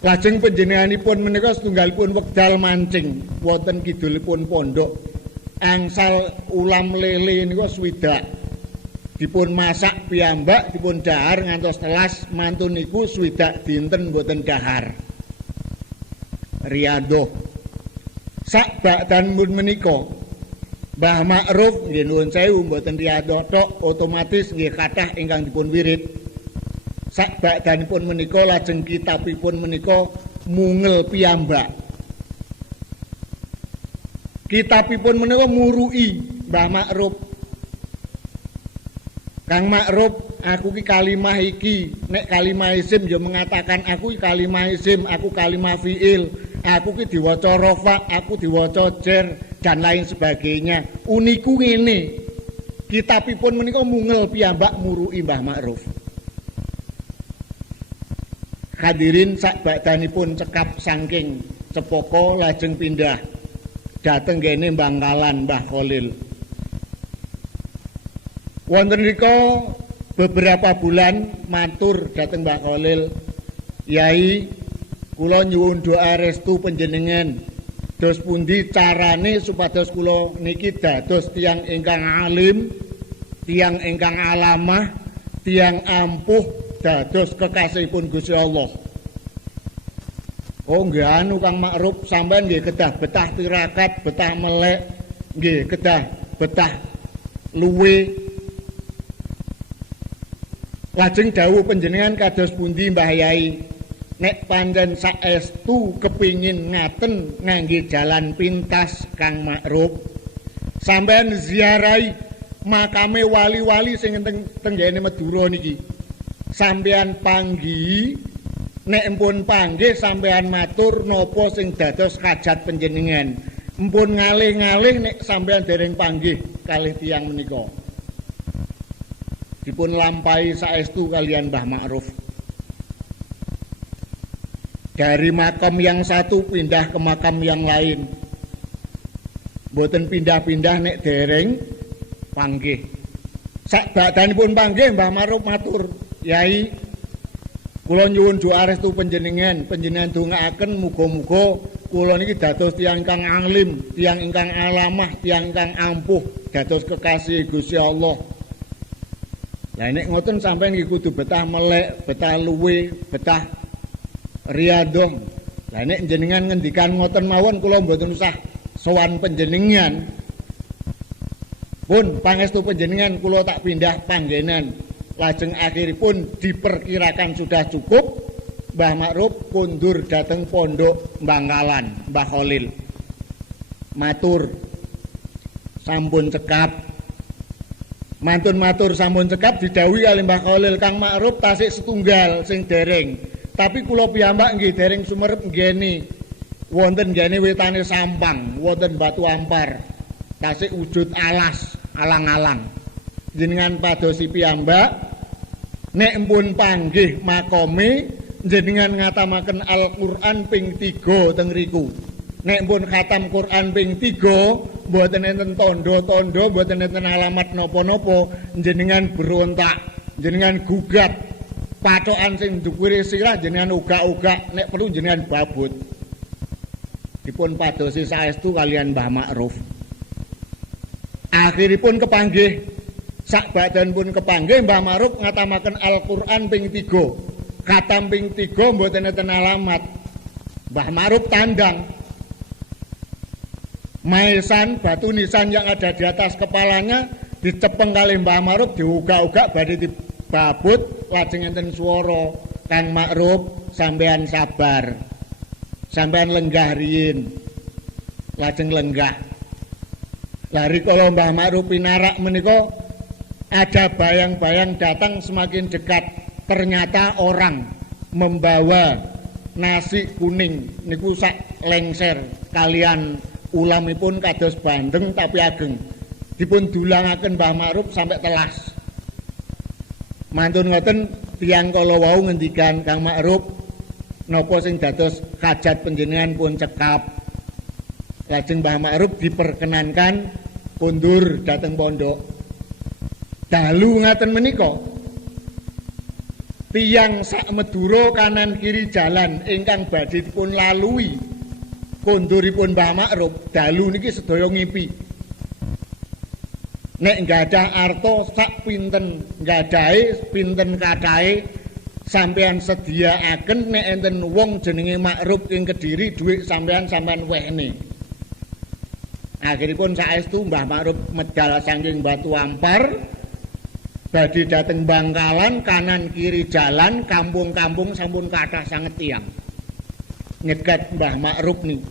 Lajeng panjenenganipun menika setunggalipun wekdal mancing wonten kidulipun pondok. Angsal ulam lele niku swidak. Dipun masak piyambak, dipun dahar ngantos telas, mantun niku swidak dinten boten dahar. Riyadhah. Sak bakdan mun menika Mbah Ma'ruf nggih nuwun sewu mboten riyadhah tok, otomatis nggih kathah ingkang dipun wirid. Sakbakdanipun menika lajeng kitabipun menika mungel piyambak. Kitabipun menika murui Mbah Ma'ruf. Kang Ma'ruf, aku ki kalimah iki, nek kalimah isim ya mengatakan aku ki kalimah isim, aku kalimah fiil, aku ki diwaca rafa, aku diwaca jar dan lain sebagainya. Uniku ngene. Kitabipun menika mungel piyambak murui Mbah Ma'ruf. Hadirin sakbakdanipun cekap saking Cepaka lajeng pindah dhateng kene Bangkalan Mbah Khalil. Wonten rika beberapa bulan matur dhateng Mbah Khalil, Yai, kula nyuwun doa restu panjenengan. Dos pundi carane supados kula niki dados tiyang ingkang alim, tiyang ingkang alamah, tiyang ampuh dados kekasihipun Gusti Allah. Oh nggih anu Kang Ma'ruf, sampean nggih kedah betah tirakat, betah melek, nggih kedah betah luwe. Lajeng dawuh panjenengan kados pundi Mbah Yai? Nek pancen saestu kepingin ngaten ngangge jalan pintas Kang Ma'ruf, sampean ziarahi makame wali-wali sing tenggene Madura niki. Sampean panggi, nek empun panggih sampean matur napa sing dados hajat panjenengan. Empun ngalih-ngalih nek sampean dereng panggih kalih tiyang menika. Dipun lampahi saestu kalian Mbah Ma'ruf. Dari makam yang satu pindah ke makam yang lain. Mboten pindah-pindah nek dereng panggih. Sakbakdanipun panggih Mbah Ma'ruf matur, Yai, kula nyuwun doa restu panjenengan dongaaken muga-muga kula niki dados tiyang ingkang alim, tiyang ingkang alamah, tiyang ingkang ampuh dados kekasih Gusti Allah. Lah nek ngoten sampeyan iki kudu betah melek, betah luwe, betah riyadhah. Lah nek jenengan ngendikan ngoten mawon kula mboten usah sowan panjenengan. Pun pangestu panjenengan kula tak pindah panggenan. Lajeng akhiripun diperkirakan sudah cukup, Mbah Ma'ruf kondur dateng pondok Bangkalan Mbah Khalil. Matur sampun cekap. Mantun matur sampun cekap didhawuhi kali Mbah Khalil, Kang Ma'ruf tasik setunggal sing dereng. Tapi kula piyambak nggih dereng sumerep nggene. Wonten nggene wetane Sampang, wonten Batu Ampar. Tasik wujud alas, alang-alang. Jenengan padosi piyambak nek empun panggih makome jenengan ngatamaken Al-Qur'an ping 3 teng riku. Nek empun khatam Qur'an ping 3 mboten enten tanda-tanda, mboten enten alamat napa-napa, jenengan berontak, jenengan gugat. Patokan sing ndukure sirah jenengan ugak-ugak, nek perlu jenengan babut. Dipun padosi saestu kalian Mbah Ma'ruf. Akhiripun kepanggih, sakbadanipun kepanggih Mbah Ma'ruf ngatamaken Al-Qur'an ping 3. Khatam ping 3 mboten enten alamat. Mbah Ma'ruf tandang. Maesan batu nisan yang ada di atas kepalanya dicepeng kali Mbah Ma'ruf, diugak-ugak badhe dibabut, lajeng enten swara, Kang Ma'ruf sampean sabar. Sampean lenggah riyin. Lajeng lenggah. Lari kalau Mbah Ma'ruf pinarak menika ada bayang-bayang datang semakin dekat. Ternyata orang membawa nasi kuning niku sak lengser kalian ulamipun kados bandeng tapi ageng. Dipun dulangaken Mbah Ma'ruf sampai telas. Mantun ngoten tiyang kala wau ngendikan, Kang Ma'ruf napa sing dados hajat panjenengan pun cekap. Lajeng Mbah Ma'ruf diperkenankan kondur dhateng pondok. Dalu ngaten menika tiyang sak Madura kanan kiri jalan ingkang badhe dipun lalui konduripun Mbah Ma'ruf, dalu niki sedaya ngipi. Nek nggadah arta sak pinten nggadahe, pinten kathahe sampean sediaaken, nek enten wong jenenge Ma'ruf ing Kediri dhuwit sampean wehne. Akhiripun saestu Mbah Ma'ruf medal saking Batu Ampar badhe dhateng Bangkalan, kanan kiri jalan, kampung-kampung sampun kathah sanget tiyang nyegat Mbah Ma'ruf niki.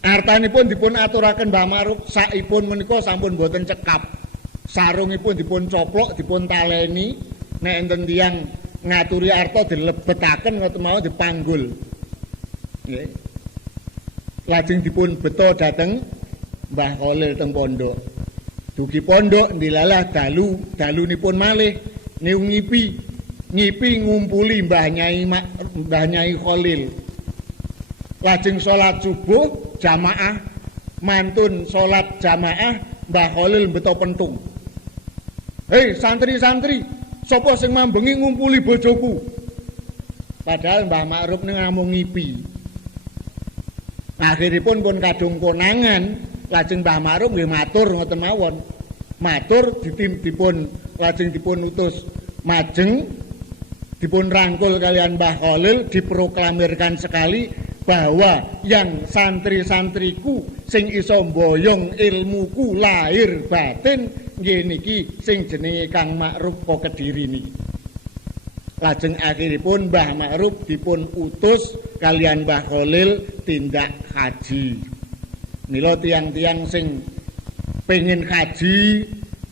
Artanipun dipun aturaken Mbah Ma'ruf sakipun menika sampun boten cekap. Sarungipun dipun coplok, dipun taleni, nek enten tiyang ngaturi arta dilebetaken ngoten mawon dipanggul. Nggih. Lajeng dipun beto dhateng Mbah Khalil teng pondok. Dugi pondok ndilalah dalunipun malih niku ngipi ngumpuli Mbah Nyai Khalil. Lajeng salat subuh jamaah, mantun salat jamaah Mbah Khalil beto pentung. Hei santri-santri, sapa sing mambengi ngumpuli bojoku? Padahal Mbah Ma'ruf namung ngipi. Akhiripun pun kadung konangan, lajeng Mbah Ma'ruf nggih matur ngoten mawon. Matur dipun lajeng dipun utus majeng, dipun rangkul kalian Mbah Khalil, diproklamirkan sekali bahwa yang santri-santriku sing iso mboyong ilmuku lahir batin nggih niki sing jenenge Kang Ma'ruf kok Kediri niki. Lajeng akhiripun Mbah Ma'ruf dipun utus kalian Mbah Khalil tindak haji. Mila tiang-tiang sing pengin haji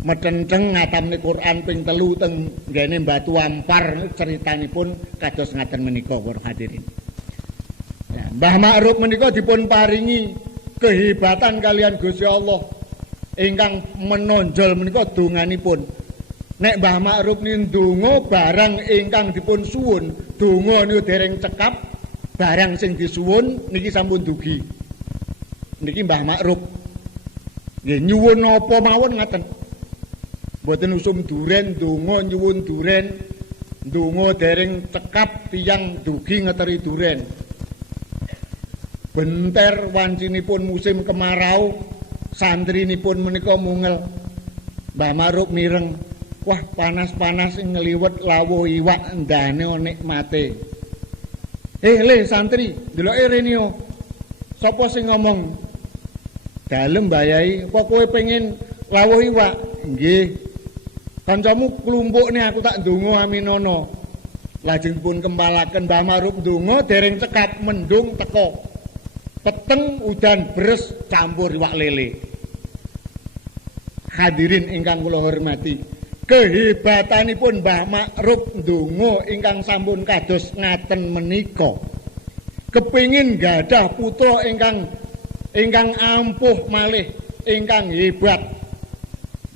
metenceng ngatamne Quran ping 3 teng nggene Batu Ampar, ceritanipun kados ngaten menika para hadirin. Ya, Mbah Ma'ruf menika dipun paringi kehebatan kalian Gusti Allah ingkang menonjol menika donganipun. Nek Mbah Ma'ruf niku ndonga barang ingkang dipun suwun, donga niku dereng cekap, barang sing disuwun niki sampun dugi. Niki Mbah Ma'ruf nggih nyuwun napa mawon ngaten. Mboten usum duren, donga nyuwun duren, ndonga dereng cekap tiyang dugi ngeteri duren. Benter wancinipun musim kemarau, santrinipun menika mungel. Mbah Ma'ruf mireng, wah panas-panas ngliwet lawuh iwak ndane nikmate. Le santri, deloke rene yo. Sapa sing ngomong? Dalem Mbah Yai, apa kowe pengin lawuh iwak? Nggih. Kancamu klumpukne aku tak ndonga aminono. Lajeng pun kempalaken Mbah Ma'ruf ndonga dereng cekap mendung teka. Peteng udan beres campur iwak lele. Hadirin ingkang kula hormati, kehebatanipun Mbah Ma'ruf ndonga ingkang sampun kados ngaten menika. Kepingin gadah putra ingkang ampuh malih, ingkang hebat.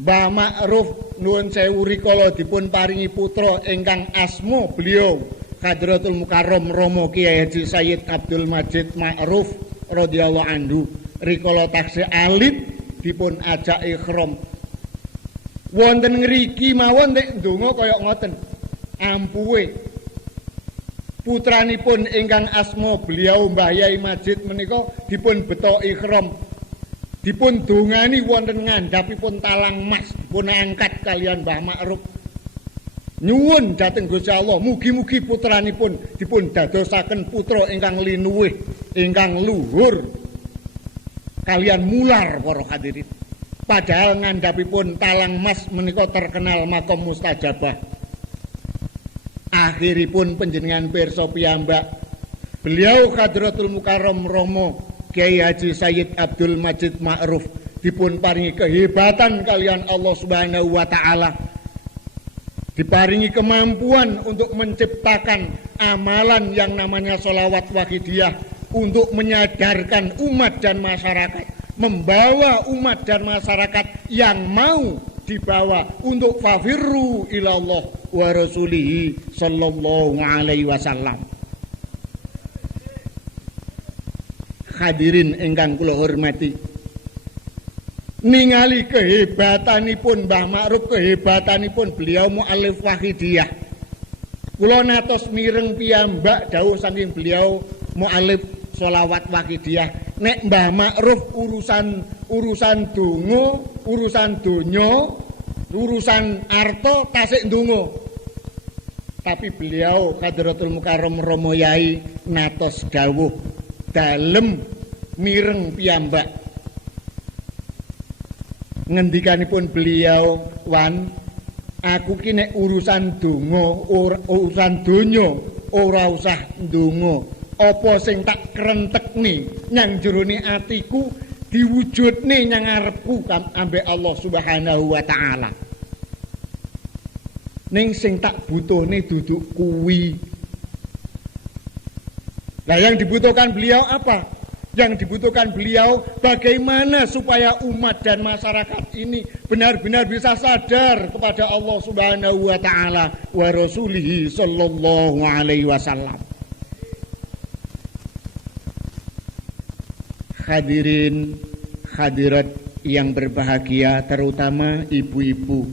Mbah Ma'ruf nuwun sewu rikala dipun paringi putra ingkang asma beliau Hadratul Mukarram Rama Kiai Haji Sayyid Abdul Majid Ma'ruf radhiyallahu anhu. Rikala taksih alit dipun ajak ikhram. Wonten ngriki mawon nek ndonga kaya ngoten. Ampuhe putranipun ingkang asma beliau Mbah Yai Majid menika dipun beto ikhram. Dipun dongani wonten ngandhapipun talang emas, dipun angkat kalian Mbah Ma'ruf. Nyuwun dhateng Gusti Allah, mugi-mugi putranipun dipun dadosaken putra ingkang linuwih, ingkang luhur. Kalian mular para hadirin. Padahal ngandhapipun talang emas menika terkenal makom mustajabah. Akhiripun panjenengan pirsa piyambak, beliau Hadratul Mukarram Rama Kiai Haji Sayyid Abdul Majid Ma'ruf dipun paringi kehebatan kalian Allah Subhanahu wa taala. Diparingi kemampuan untuk menciptakan amalan yang namanya sholawat wahidiyah untuk menyadarkan umat dan masyarakat, membawa umat dan masyarakat yang mau dibawa untuk fafirru ilallah wa rasulihi sallallahu alaihi wasallam. Hadirin ingkang kula hormati, ningali kehebatanipun Mbah Ma'ruf, kehebatanipun beliau mu'alif wahidiyah. Kula natos mireng piyambak dawuh saking beliau mu'alif sholawat wahidiyah. Nek Mbah Ma'ruf urusan donga, urusan donya, urusan arta tasik ndonga. Tapi beliau Hadratul Mukarram Rama Yai natos dawuh dalem mireng piyambak. Ngendikanipun beliau, wan Aku ki nek urusan donya ora usah ndonga. Apa sing tak krentekne nyang jerone atiku diwujudne nyang ngarepku ambek Allah Subhanahu wa taala. Ning sing tak butuhne duduk kuwi. Lah yang dibutuhkan beliau apa? Yang dibutuhkan beliau bagaimana supaya umat dan masyarakat ini benar-benar bisa sadar kepada Allah Subhanahu wa taala wa rasulihi sallallahu alaihi wasallam. Hadirin hadirat yang berbahagia, terutama ibu-ibu.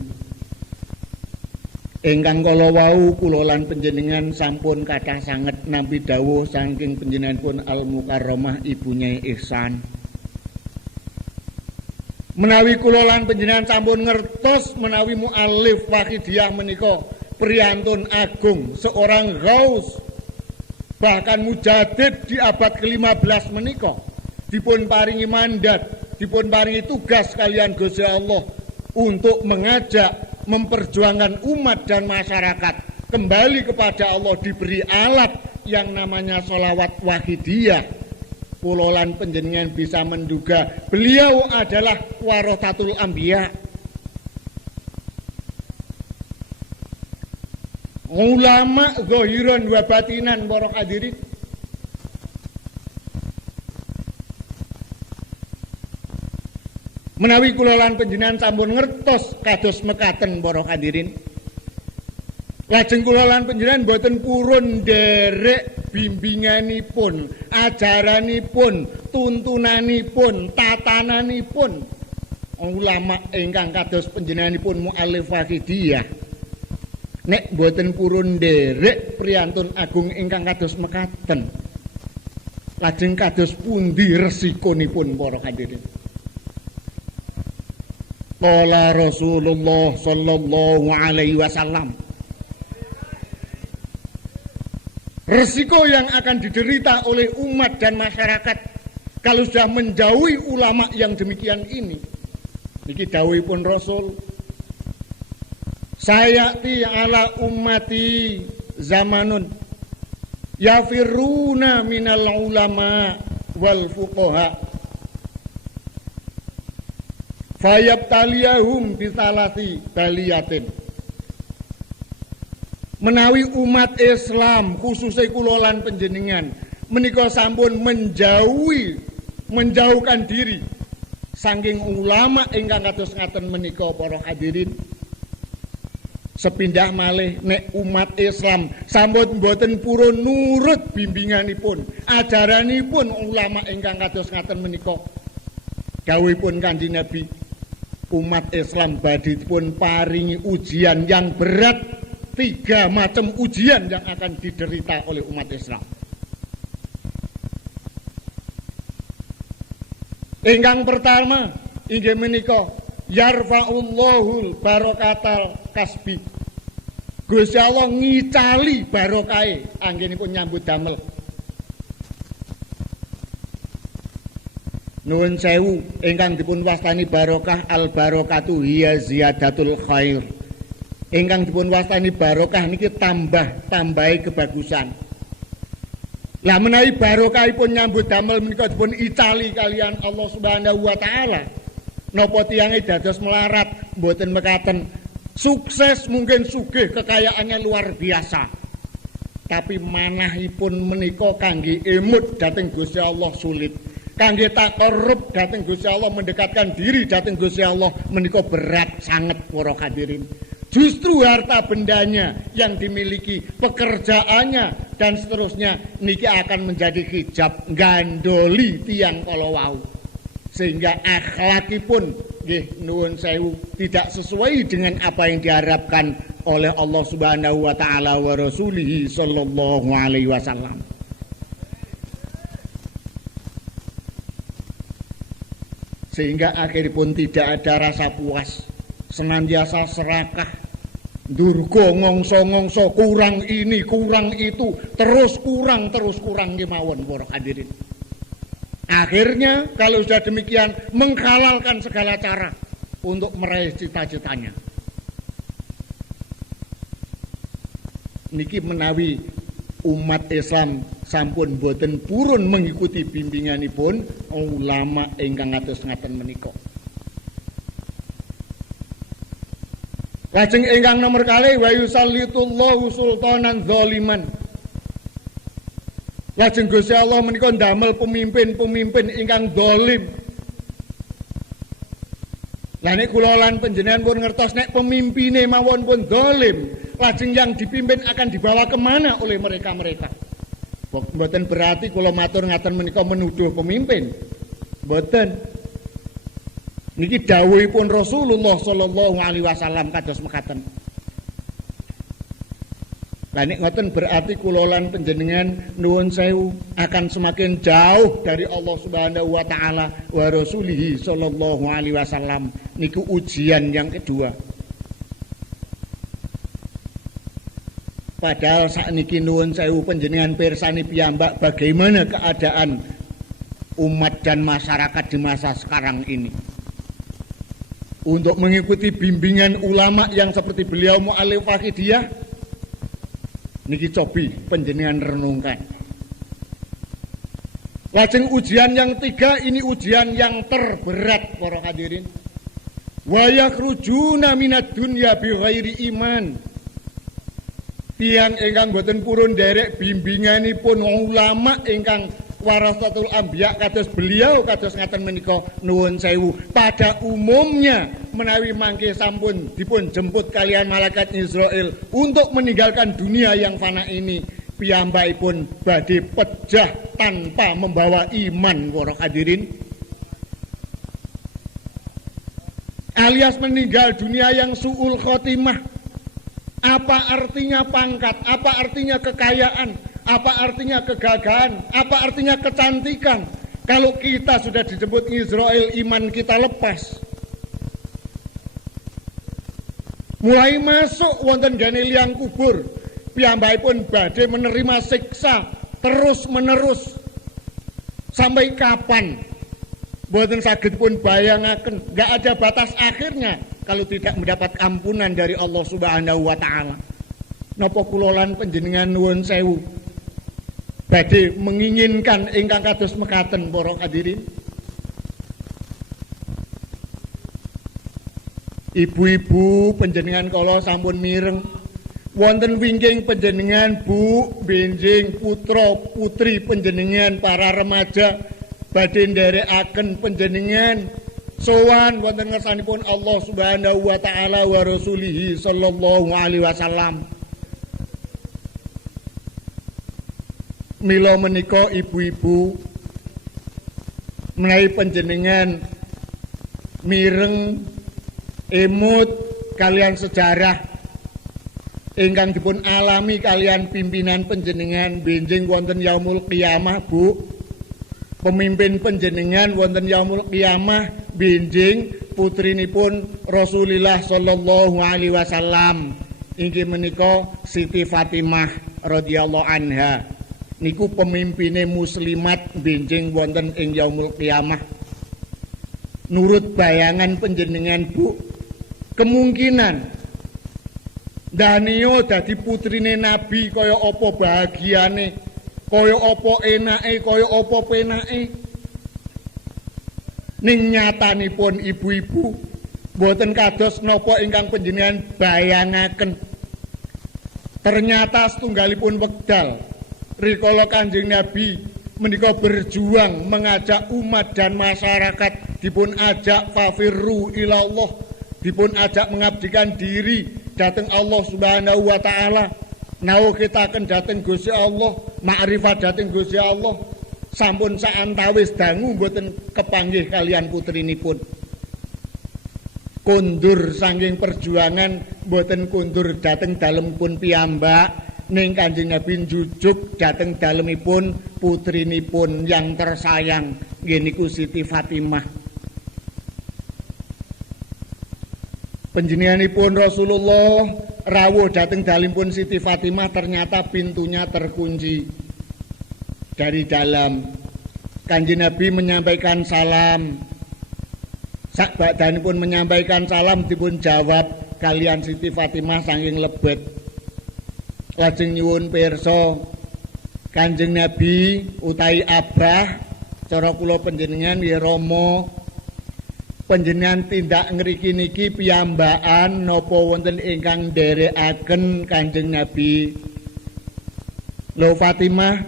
Ingkang kala wau kula lan panjenengan sampun kathah sanget nampi dawuh saking panjenenganipun Al Mukarramah Ibu Nyai Ihsan. Menawi kula lan panjenengan sampun ngertos menawi muallif Wahidiyah menika priyantun agung, seorang ghaus, bahkan mujadid di abad ke-15 menika, dipun paringi mandat, dipun paringi tugas kalian Gusti Allah untuk mengajak, memperjuangkan umat dan masyarakat kembali kepada Allah, diberi alat yang namanya sholawat wahidiyah. Kula lan panjenengan bisa menduga beliau adalah warathatul anbiya, ulama zahiran wa batinan para hadirin. Menawi kula lan panjenengan sampun ngertos kados mekaten para hadirin, lajeng kula lan panjenengan boten purun nderek bimbinganipun, ajaranipun, tuntunanipun, tatananipun ulama ingkang kados panjenenganipun muallif Wahidiyah. Nek boten purun nderek priyantun agung ingkang kados mekaten, lajeng kados pundi resikonipun para hadirin? Qala Rasulullah sallallahu alaihi wasallam, resiko yang akan diderita oleh umat dan masyarakat kalau sudah menjauhi ulama yang demikian ini. Niki dawuhipun Rasul, sayati ala ummati zamanun yafiruna minal ulama wal fuqaha fayabtaliyahum bisalasi baliyatin. Menawi umat Islam khususnya kula lan panjenengan menika sampun menjauhkan diri saking ulama ingkang kados ngaten menika para hadirin, sepindah malih nek umat Islam sampun boten purun nurut bimbinganipun, ajaranipun ulama ingkang kados ngaten menika, dawuhipun Kanjeng Nabi, umat Islam badhe dipun paringi ujian yang berat. 3 macam ujian yang akan diderita oleh umat Islam. Ingkang pertama inggih menika yarfa'ullahul barokatal kasbi. Gusti Allah ngicali barokahe anggenipun nyambut damel. Nuwun sewu, ingkang dipun wastani barokah al barokatu hiya ziyadatul khair. Ingkang dipun wastani barokah niki tambahi kebagusan. Lah menawi barokahipun nyambut damel menika dipun icali kalian Allah Subhanahu wa taala, napa tiyange dados melarat mboten mekaten, sukses mungkin sugih kekayaannya luar biasa, tapi manahipun menika kangge emut dhateng Gusti Allah sulit. Kangge takarrub dhateng Gusti Allah, mendekatkan diri dhateng Gusti Allah menika berat sangat para hadirin. Justru harta bendanya yang dimiliki, pekerjaannya dan seterusnya niki akan menjadi hijab gandoli tiang kala wau. Sehingga akhlakipun nggih nuwun sewu tidak sesuai dengan apa yang diharapkan oleh Allah Subhanahu wa taala wa rasulihi sallallahu alaihi wasallam. Sehingga akhiripun tidak ada rasa puas, senantiasa serakah, durga ngongso-ngongso, kurang ini, kurang itu, terus kurang kemawon para hadirin. Akhirnya kalau sudah demikian menghalalkan segala cara untuk meraih cita-citanya. niki menawi umat Islam sampun boten purun mengikuti bimbinganipun ulama ingkang atus ngaten menika. Lajeng ingkang nomor kalih wa yusallitullahu sultanan zaliman. Lajeng Gusti Allah menika ndamel pemimpin-pemimpin ingkang zalim. Lah nek kula lan panjenengan pun ngertos nek pemimpine mawon pun zalim, lajeng yang dipimpin akan dibawa kemana oleh mereka-mereka. Mboten berarti kula matur ngaten menika menuduh pemimpin. Mboten. Niki dawuhipun Rasulullah sallallahu alaihi wasallam kados mekaten. Lah nek ngoten berarti kula lan panjenengan nuwun sewu akan semakin jauh dari Allah Subhanahu wa taala wa rasulih sallallahu alaihi wasallam. Niku ujian yang kedua. Padahal sakniki nuwun sewu panjenengan pirsani piyambak bagaimana keadaan umat dan masyarakat di masa sekarang ini. Untuk mengikuti bimbingan ulama yang seperti beliau Mu'allif Wahidiyah, niki cobi panjenengan renungkan. Lajeng ujian yang tiga, ini ujian yang terberat para hadirin. Wa yakhrujuna minad dunya bi ghairi iman. Tiang ingkang boten purun derek bimbinganipun ulama ingkang warasatul anbiya kados beliau kados ngaten menika nuwun sewu. Pada umumnya menawi mangke sampun dipun jemput kalian malaikat Israel untuk meninggalkan dunia yang fana ini, piyambakipun badhe pejah tanpa membawa iman para hadirin. Alias meninggal dunia yang su'ul khotimah. Apa artinya pangkat? Apa artinya kekayaan? Apa artinya kegagahan? Apa artinya kecantikan? Kalau kita sudah disebut Israel, iman kita lepas. Mulai masuk wonten gene liang kubur, piyambakipun badhe menerima siksa terus menerus. Sampai kapan? Mboten saged pun bayangaken, enggak ada batas akhirnya kalau tidak mendapat ampunan dari Allah Subhanahu wa taala. Napa kula lan panjenengan nuwun sewu badhe menginginkan ingkang kados mekaten para hadirin. Ibu-ibu panjenengan kala sampun mireng wonten wingking panjenengan bu, benjing, putra, putri panjenengan para remaja badhe nderekaken panjenengan sowan wonten ngersanipun Allah Subhanahu wa taala wa rasulih sallallahu alaihi wasallam. Mila menika ibu-ibu menawi panjenengan mireng emut kalian sejarah ingkang dipun alami kalian pimpinan panjenengan benjing wonten yaumul qiyamah bu, pemimpin panjenengan wonten yaumul qiyamah benjing putrinipun Rasulullah sallallahu alaihi wasallam inggih menika Siti Fatimah radhiyallahu anha. Niku pemimpine muslimat benjing wonten ing yaumul qiyamah. Nurut bayangan panjenengan bu, kemungkinan Danio dadi putrine Nabi kaya apa bahagiane, kaya apa enake, kaya apa penake. Ning nyatanipun ibu-ibu boten kados napa ingkang panjenengan bayangaken. Ternyata setunggalipun wekdal rikala Kanjeng Nabi menika berjuang mengajak umat dan masyarakat, dipun ajak fafirru ilallah, dipun ajak mengabdikan diri dhateng Allah Subhanahu wa taala. Nawa kitaken dhateng Gusti Allah, makrifat dhateng Gusti Allah. Sampun saantawis dangu mboten kepanggih kalian putrinipun. Kundur saking perjuangan mboten kundur dhateng dalemipun piyambak. Ning Kanjeng Nabi njujuk dhateng dalemipun putrinipun yang tersayang nggih niku Siti Fatimah. Panjenenganipun Rasulullah rawuh dhateng dalemipun Siti Fatimah, ternyata pintunya terkunci dari dalam. Kanjeng Nabi menyampaikan salam. Sak badhanipun menyampaikan salam dipun jawab kalian Siti Fatimah saking lebet. lajeng nyuwun pirsa Kanjeng Nabi utawi Abah cara kula panjenengan ya Rama panjenengan tindak ngriki niki piyambakan napa wonten ingkang nderekaken Kanjeng Nabi. Lho Fatimah,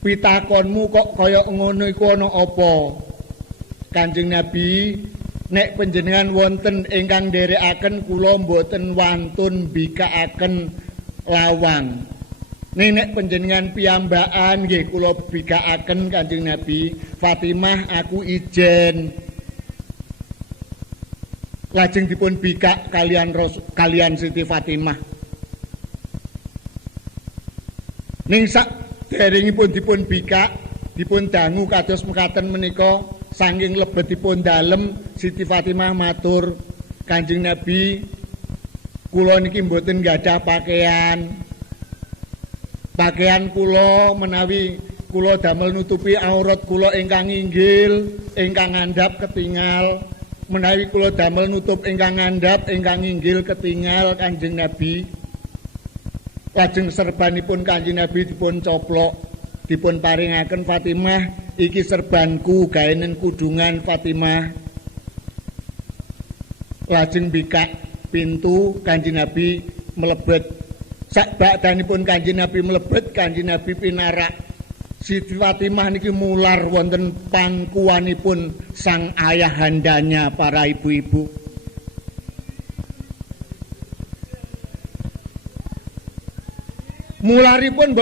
pitakonmu kok kaya ngono iku ana apa? Kanjeng Nabi, nek panjenengan wonten ingkang nderekaken kula mboten wantun bikaaken lawang. Nek panjenengan piyambakan nggih kula bikaaken Kanjeng Nabi. Fatimah aku ijen. Lajeng dipun bikak kalian Siti Fatimah. Ning sak derengipun dipun bikak, dipun dangu kados mekaten menika saking lebetipun dalem Siti Fatimah matur, Kanjeng Nabi, kula niki mboten gadah pakaian. Pakaian kula menawi kula damel nutupi aurat kula ingkang inggil, ingkang ngandhap ketingal. Menawi kula damel nutup ingkang ngandhap, ingkang inggil ketingal Kanjeng Nabi. Lajeng serbanipun Kanjeng Nabi dipun coplok, dipun paringaken Fatimah, iki serbanku gaenen kudungan Fatimah. Lajeng bikak pintu Kanjeng Nabi mlebet. Sak bakdanipun Kanjeng Nabi mlebet, Kanjeng Nabi pinarak. Siti Fatimah niki mular wonten pangkuanipun sang ayahandanya para ibu-ibu. Mularipun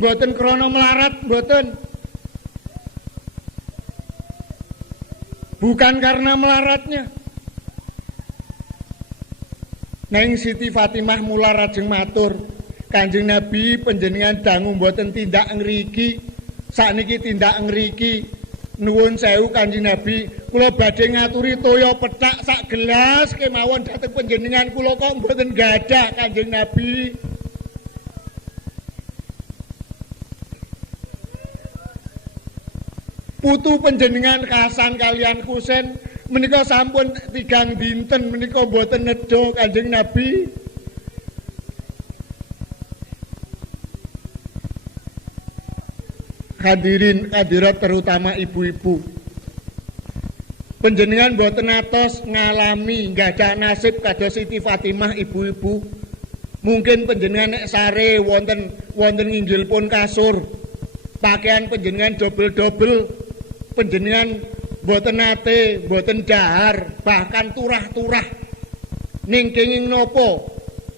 boten krana melarat, boten. Bukan karena melaratnya. Neng Siti Fatimah mular lajeng matur, Kanjeng Nabi panjenengan dangu boten tindak ngriki. Sakniki tindak ngriki. Nuwun sewu Kanjeng Nabi, kula badhe ngaturi toya pethak sak gelas kemawon dhateng panjenengan kula kok mboten gadah Kanjeng Nabi. Putu panjenengan Hasan kalian Husain menika sampun 3 dinten menika mboten nedha Kanjeng Nabi. Hadirin hadirat terutama ibu-ibu. Panjenengan mboten atos ngalami gadah nasib kados Siti Fatimah ibu-ibu. Mungkin panjenengan nek sare wonten nginggilipun kasur. Pakaian panjenengan dobel-dobel. Panjenengan boten nate, boten dahar, bahkan turah-turah. Ning kenging napa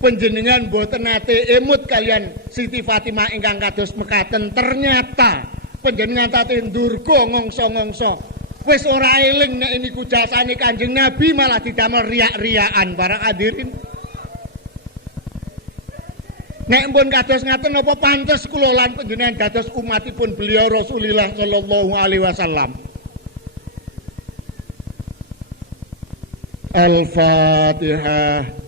panjenengan boten nate emut kalian Siti Fatimah ingkang kados mekaten. Ternyata panjenengan tate ndurga ngongso-ngongso. Wis ora eling nek niku jasane Kanjeng Nabi malah didamel riak-riakan para hadirin. Nek pun kados ngaten apa pantes kula lan panjenengan dados umatipun beliau Rasulullah sallallahu alaihi wasallam. Al-Fatihah.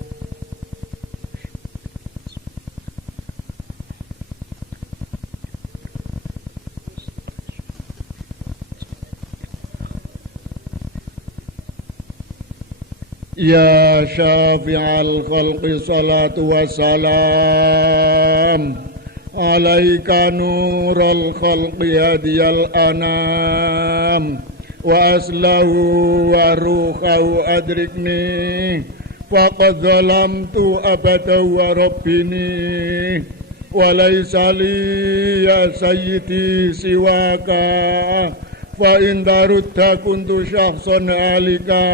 Ya syafi'al khalqi salatu wassalam alaika nurul khalqi hadiyal anam wa aslahu wa ruhahu adrikni faqad zalamtu abada wa rabbini wa laysa li ya sayyidi siwaka fa in darutta kuntu syakhsan alika.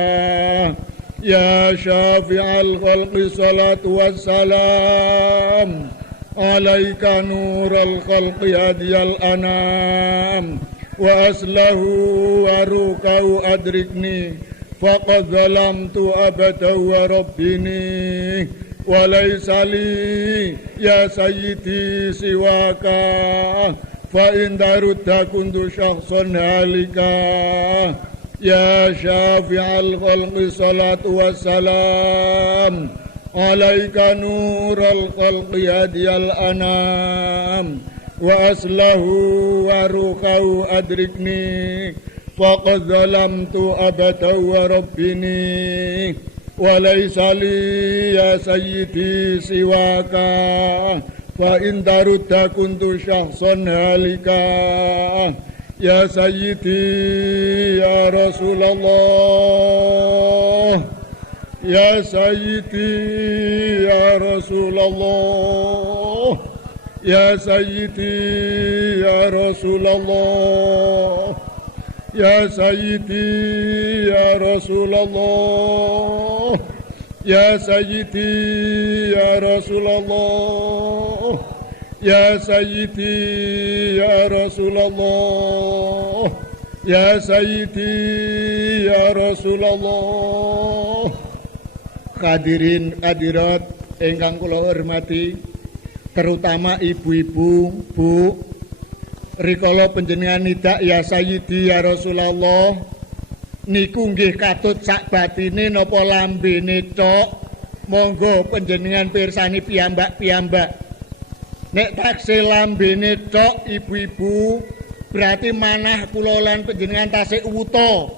Ya syafi'al khalqi salatu wassalam alaika nurul khalqi hadiyal anam wa aslahu wa rukahu adrikni faqad zalamtu abada wa rabbini wa laysa li ya sayyidi siwaka fa in darutta kuntu syakhsan halika. Ya syafi'al khalqi salatu wassalam alaika nurul khalqi hadiyal anam wa aslahu wa rukahu adrikni faqad zalamtu abada wa rabbini wa laysa li ya sayyidi siwaka fa in tarudda kuntu syakhsan halika ya sayyidi ya Rasulullah ya sayyidi ya Rasulullah ya sayyidi ya Rasulullah ya sayyidi ya Rasulullah ya sayyidi ya Rasulullah ya sayyidi ya Rasulullah ya sayyidi ya Rasulullah. Hadirin hadirat ingkang kula hormati, terutama ibu-ibu, Bu, rikala panjenengan nidak ya sayyidi ya Rasulullah niku nggih katut sak batine napa lambene tok, monggo panjenengan pirsani piyambak-piyambak. Nek taksih lambene tok ibu-ibu berarti manah kula lan panjenengan tasih wuta.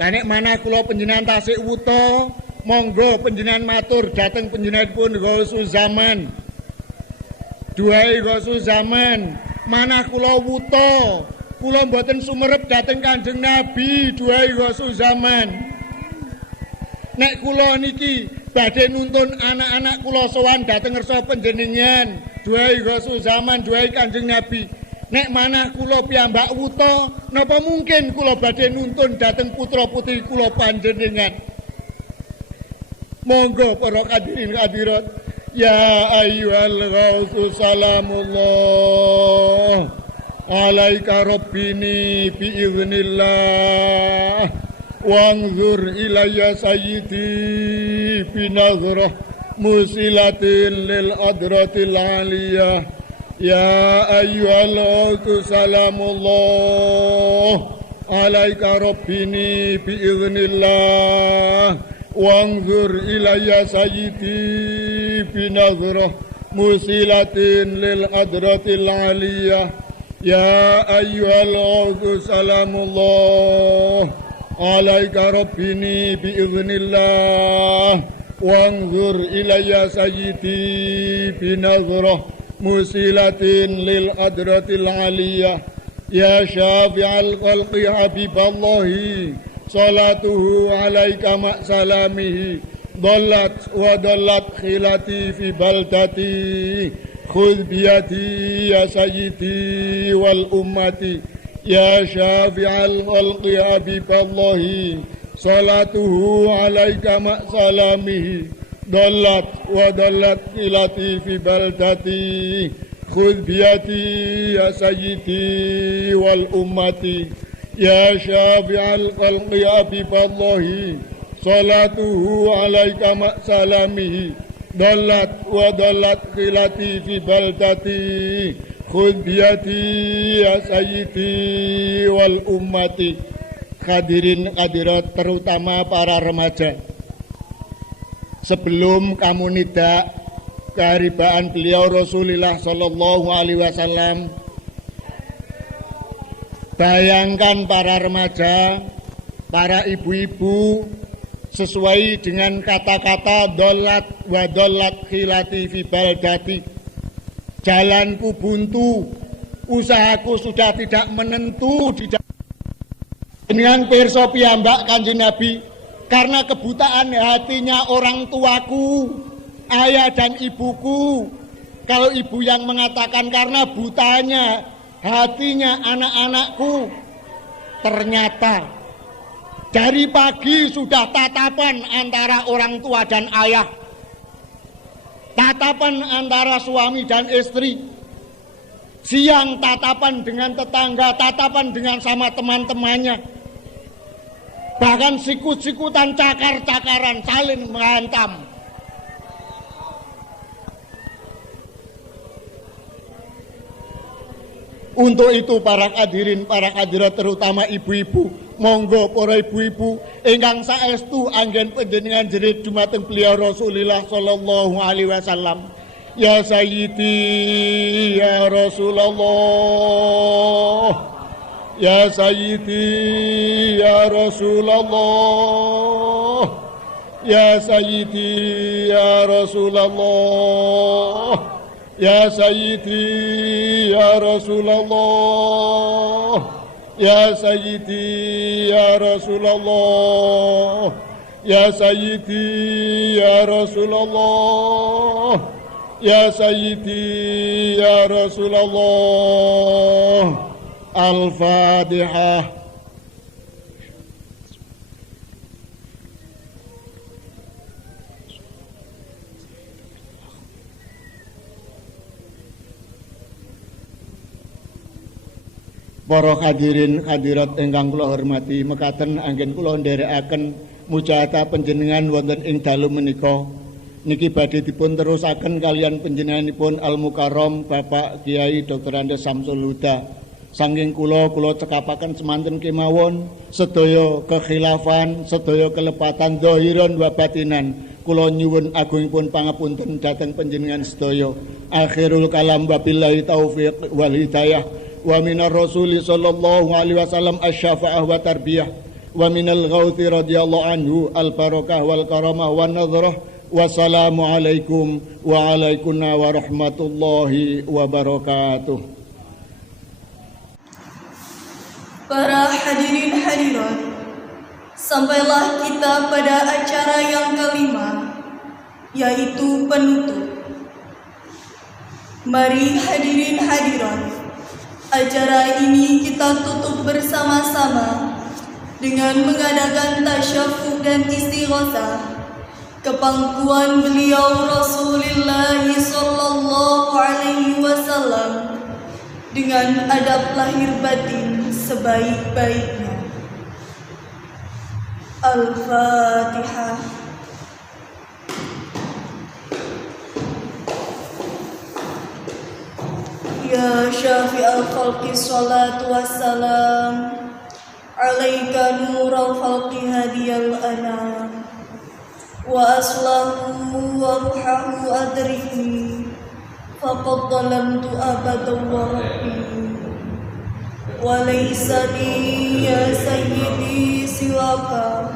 Lah nek manah kula panjenengan tasih wuta, monggo panjenengan matur dhateng panjenenganipun Gausul Zaman. Duhai Gausul Zaman, manah kula wuta, kula mboten sumerep dhateng Kanjeng Nabi, duhai Gausul Zaman. Nek kula niki badhe nuntun anak-anak kula sowan dhateng ngersa panjenengan, duhai Gausul Zaman, duhai Kanjeng Nabi. Nek manah kula piyambak wuta, napa mungkin kula badhe nuntun dhateng putra-putri kula panjenengan. Monggo para hadirin hadirat, ya ayyuhal ghausu salamullah alaika rabbini biiznillah wanzur ilayya sayyidi binazrah musilatin lil adratil aliyah. Ya ayyuhal ghausu salamullah alaika rabbini biiznillah wanzur ilayya sayyidi binazrah musilatin lil adratil aliyah. Ya ayyuhal ghausu salamullah alaika rabbini biiznillah wanzur ilayya sayyidi binazrah musilatin lil adratil aliyah. Ya syafi'al khalqi habiballahi salatuhu alaika ma'salamihi dallat wa dallat khilati fi baldati khudh biyati ya sayyidi wal ummati. Ya syafi'al khalqi habiballahi salatuhu alaika ma'salamihi dallat wa dallat khilati fi baldati khudh biyati ya sayyidi wal ummati. Ya syafi'al khalqi habiballahi salatuhu alaika ma'salamihi dallat wa dallat khilati fi baldati khudh biyati ya sayyidi wal ummati. Hadirin hadirat terutama para remaja, sebelum kamu nidak keharibaan beliau Rasulullah sallallahu alaihi wasallam, bayangkan para remaja, para ibu-ibu sesuai dengan kata-kata dolat wa dolat khilati fi baldati. Jalanku buntu, usahaku sudah tidak menentu di dengan pirsa piyambak Kanjeng Nabi, karena kebutaan hatinya orang tuaku, ayah dan ibuku. Kalau ibu yang mengatakan karena butanya hatinya anak-anakku, ternyata dari pagi sudah tatapan antara orang tua dan ayah, tatapan antara suami dan istri, siang tatapan dengan tetangga, tatapan dengan sama teman-temannya, bahkan sikut-sikutan, cakar-cakaran, saling menghantam. Untuk itu para hadirin, para hadirat terutama ibu-ibu, monggo para ibu-ibu ingkang saestu anggen panjenengan jerit dumateng beliau Rasulullah sallallahu alaihi wasallam. Ya sayyidi ya Rasulullah, ya sayyidi ya Rasulullah, ya sayyidi ya Rasulullah, Ya Sayyidi Ya Rasulullah, Ya Sayyidi Ya Rasulullah, Ya Sayyidi Ya Rasulullah, Ya Sayyidi Ya Rasulullah. Al-Fatihah. Para hadirin hadirat ingkang kula hormati, mekaten anggen kula nderekaken mujahadah panjenengan wonten ing dalu menika. Niki badhe dipun terusaken kalian panjenenganipun Al Mukarram Bapak Kiai Dr. Andes Samsul Huda. Saking kula cekapaken semanten kemawon sedaya kekhilafan, sedaya kelepatan zahiran wa batinan. Kula nyuwun agungipun pangapunten dhateng panjenengan sedaya. Akhirul kalam wabillahi taufiq wal hidayah. Wa minar rasuli sallallahu alaihi wasallam asy-syafa'ah wa tarbiyah wa minal ghauthi radhiyallahu anhu al-barakah wal karamah wan nadhrah. Wassalamu alaikum wa alaikumussalam warahmatullahi wabarakatuh. Para hadirin hadirat, sampailah kita pada acara yang kelima, yaitu penutup. Mari hadirin hadirat, acara ini kita tutup bersama-sama dengan mengadakan tasyahud dan istighosah kepangkuan beliau Rasulullah sallallahu alaihi wasallam dengan adab lahir batin sebaik-baiknya. Al-Fatihah. Ya syafi'al khalqi salatu wassalam alaika nural khalqi hadiyal anam wa aslahu wa ruhahu adrikni faqad zalamtu abadan wa rabbi wa laysa li ya sayyidi siwaka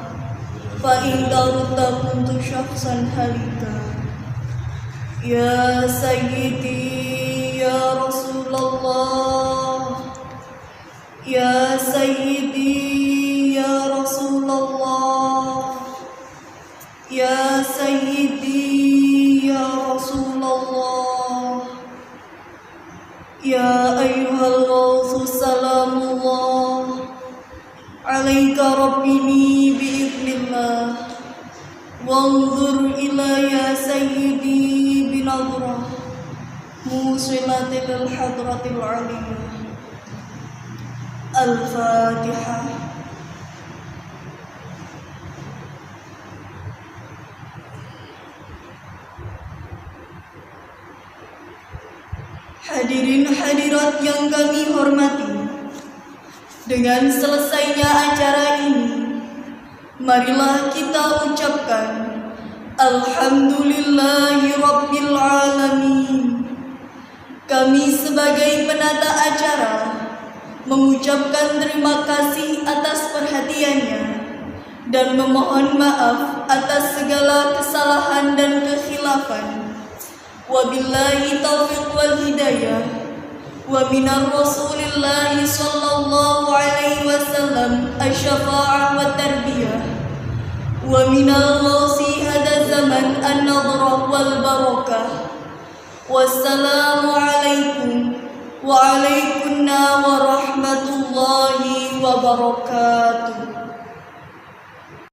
fa in darta kuntu syakhsan halika. Ya sayyidi Ya Rasulullah, Ya Sayyidi Ya Rasulullah, Ya Sayyidi Ya Rasulullah, Ya ayyuhal ghawthu salamullah alaika rabbini bi'idhnillah wanzur ila ya sayyidi binadrah musilatil hadratil aliyah. Al-Fatihah. Hadirin hadirat yang kami hormati, dengan selesainya acara ini, marilah kita ucapkan Alhamdulillahi Rabbil Alamin. Kami sebagai penata acara mengucapkan terima kasih atas perhatiannya dan memohon maaf atas segala kesalahan dan kekhilafan. Wabillahi taufiq wal hidayah. Wa minar Rasulillahi sallallahu alaihi wasallam asy-syafa'ah wa tarbiyah. Wa minal ghausi hada zaman an-nadrah wal barakah. Wassalamu alaikum wa alaikumussalam warahmatullahi wabarakatuh.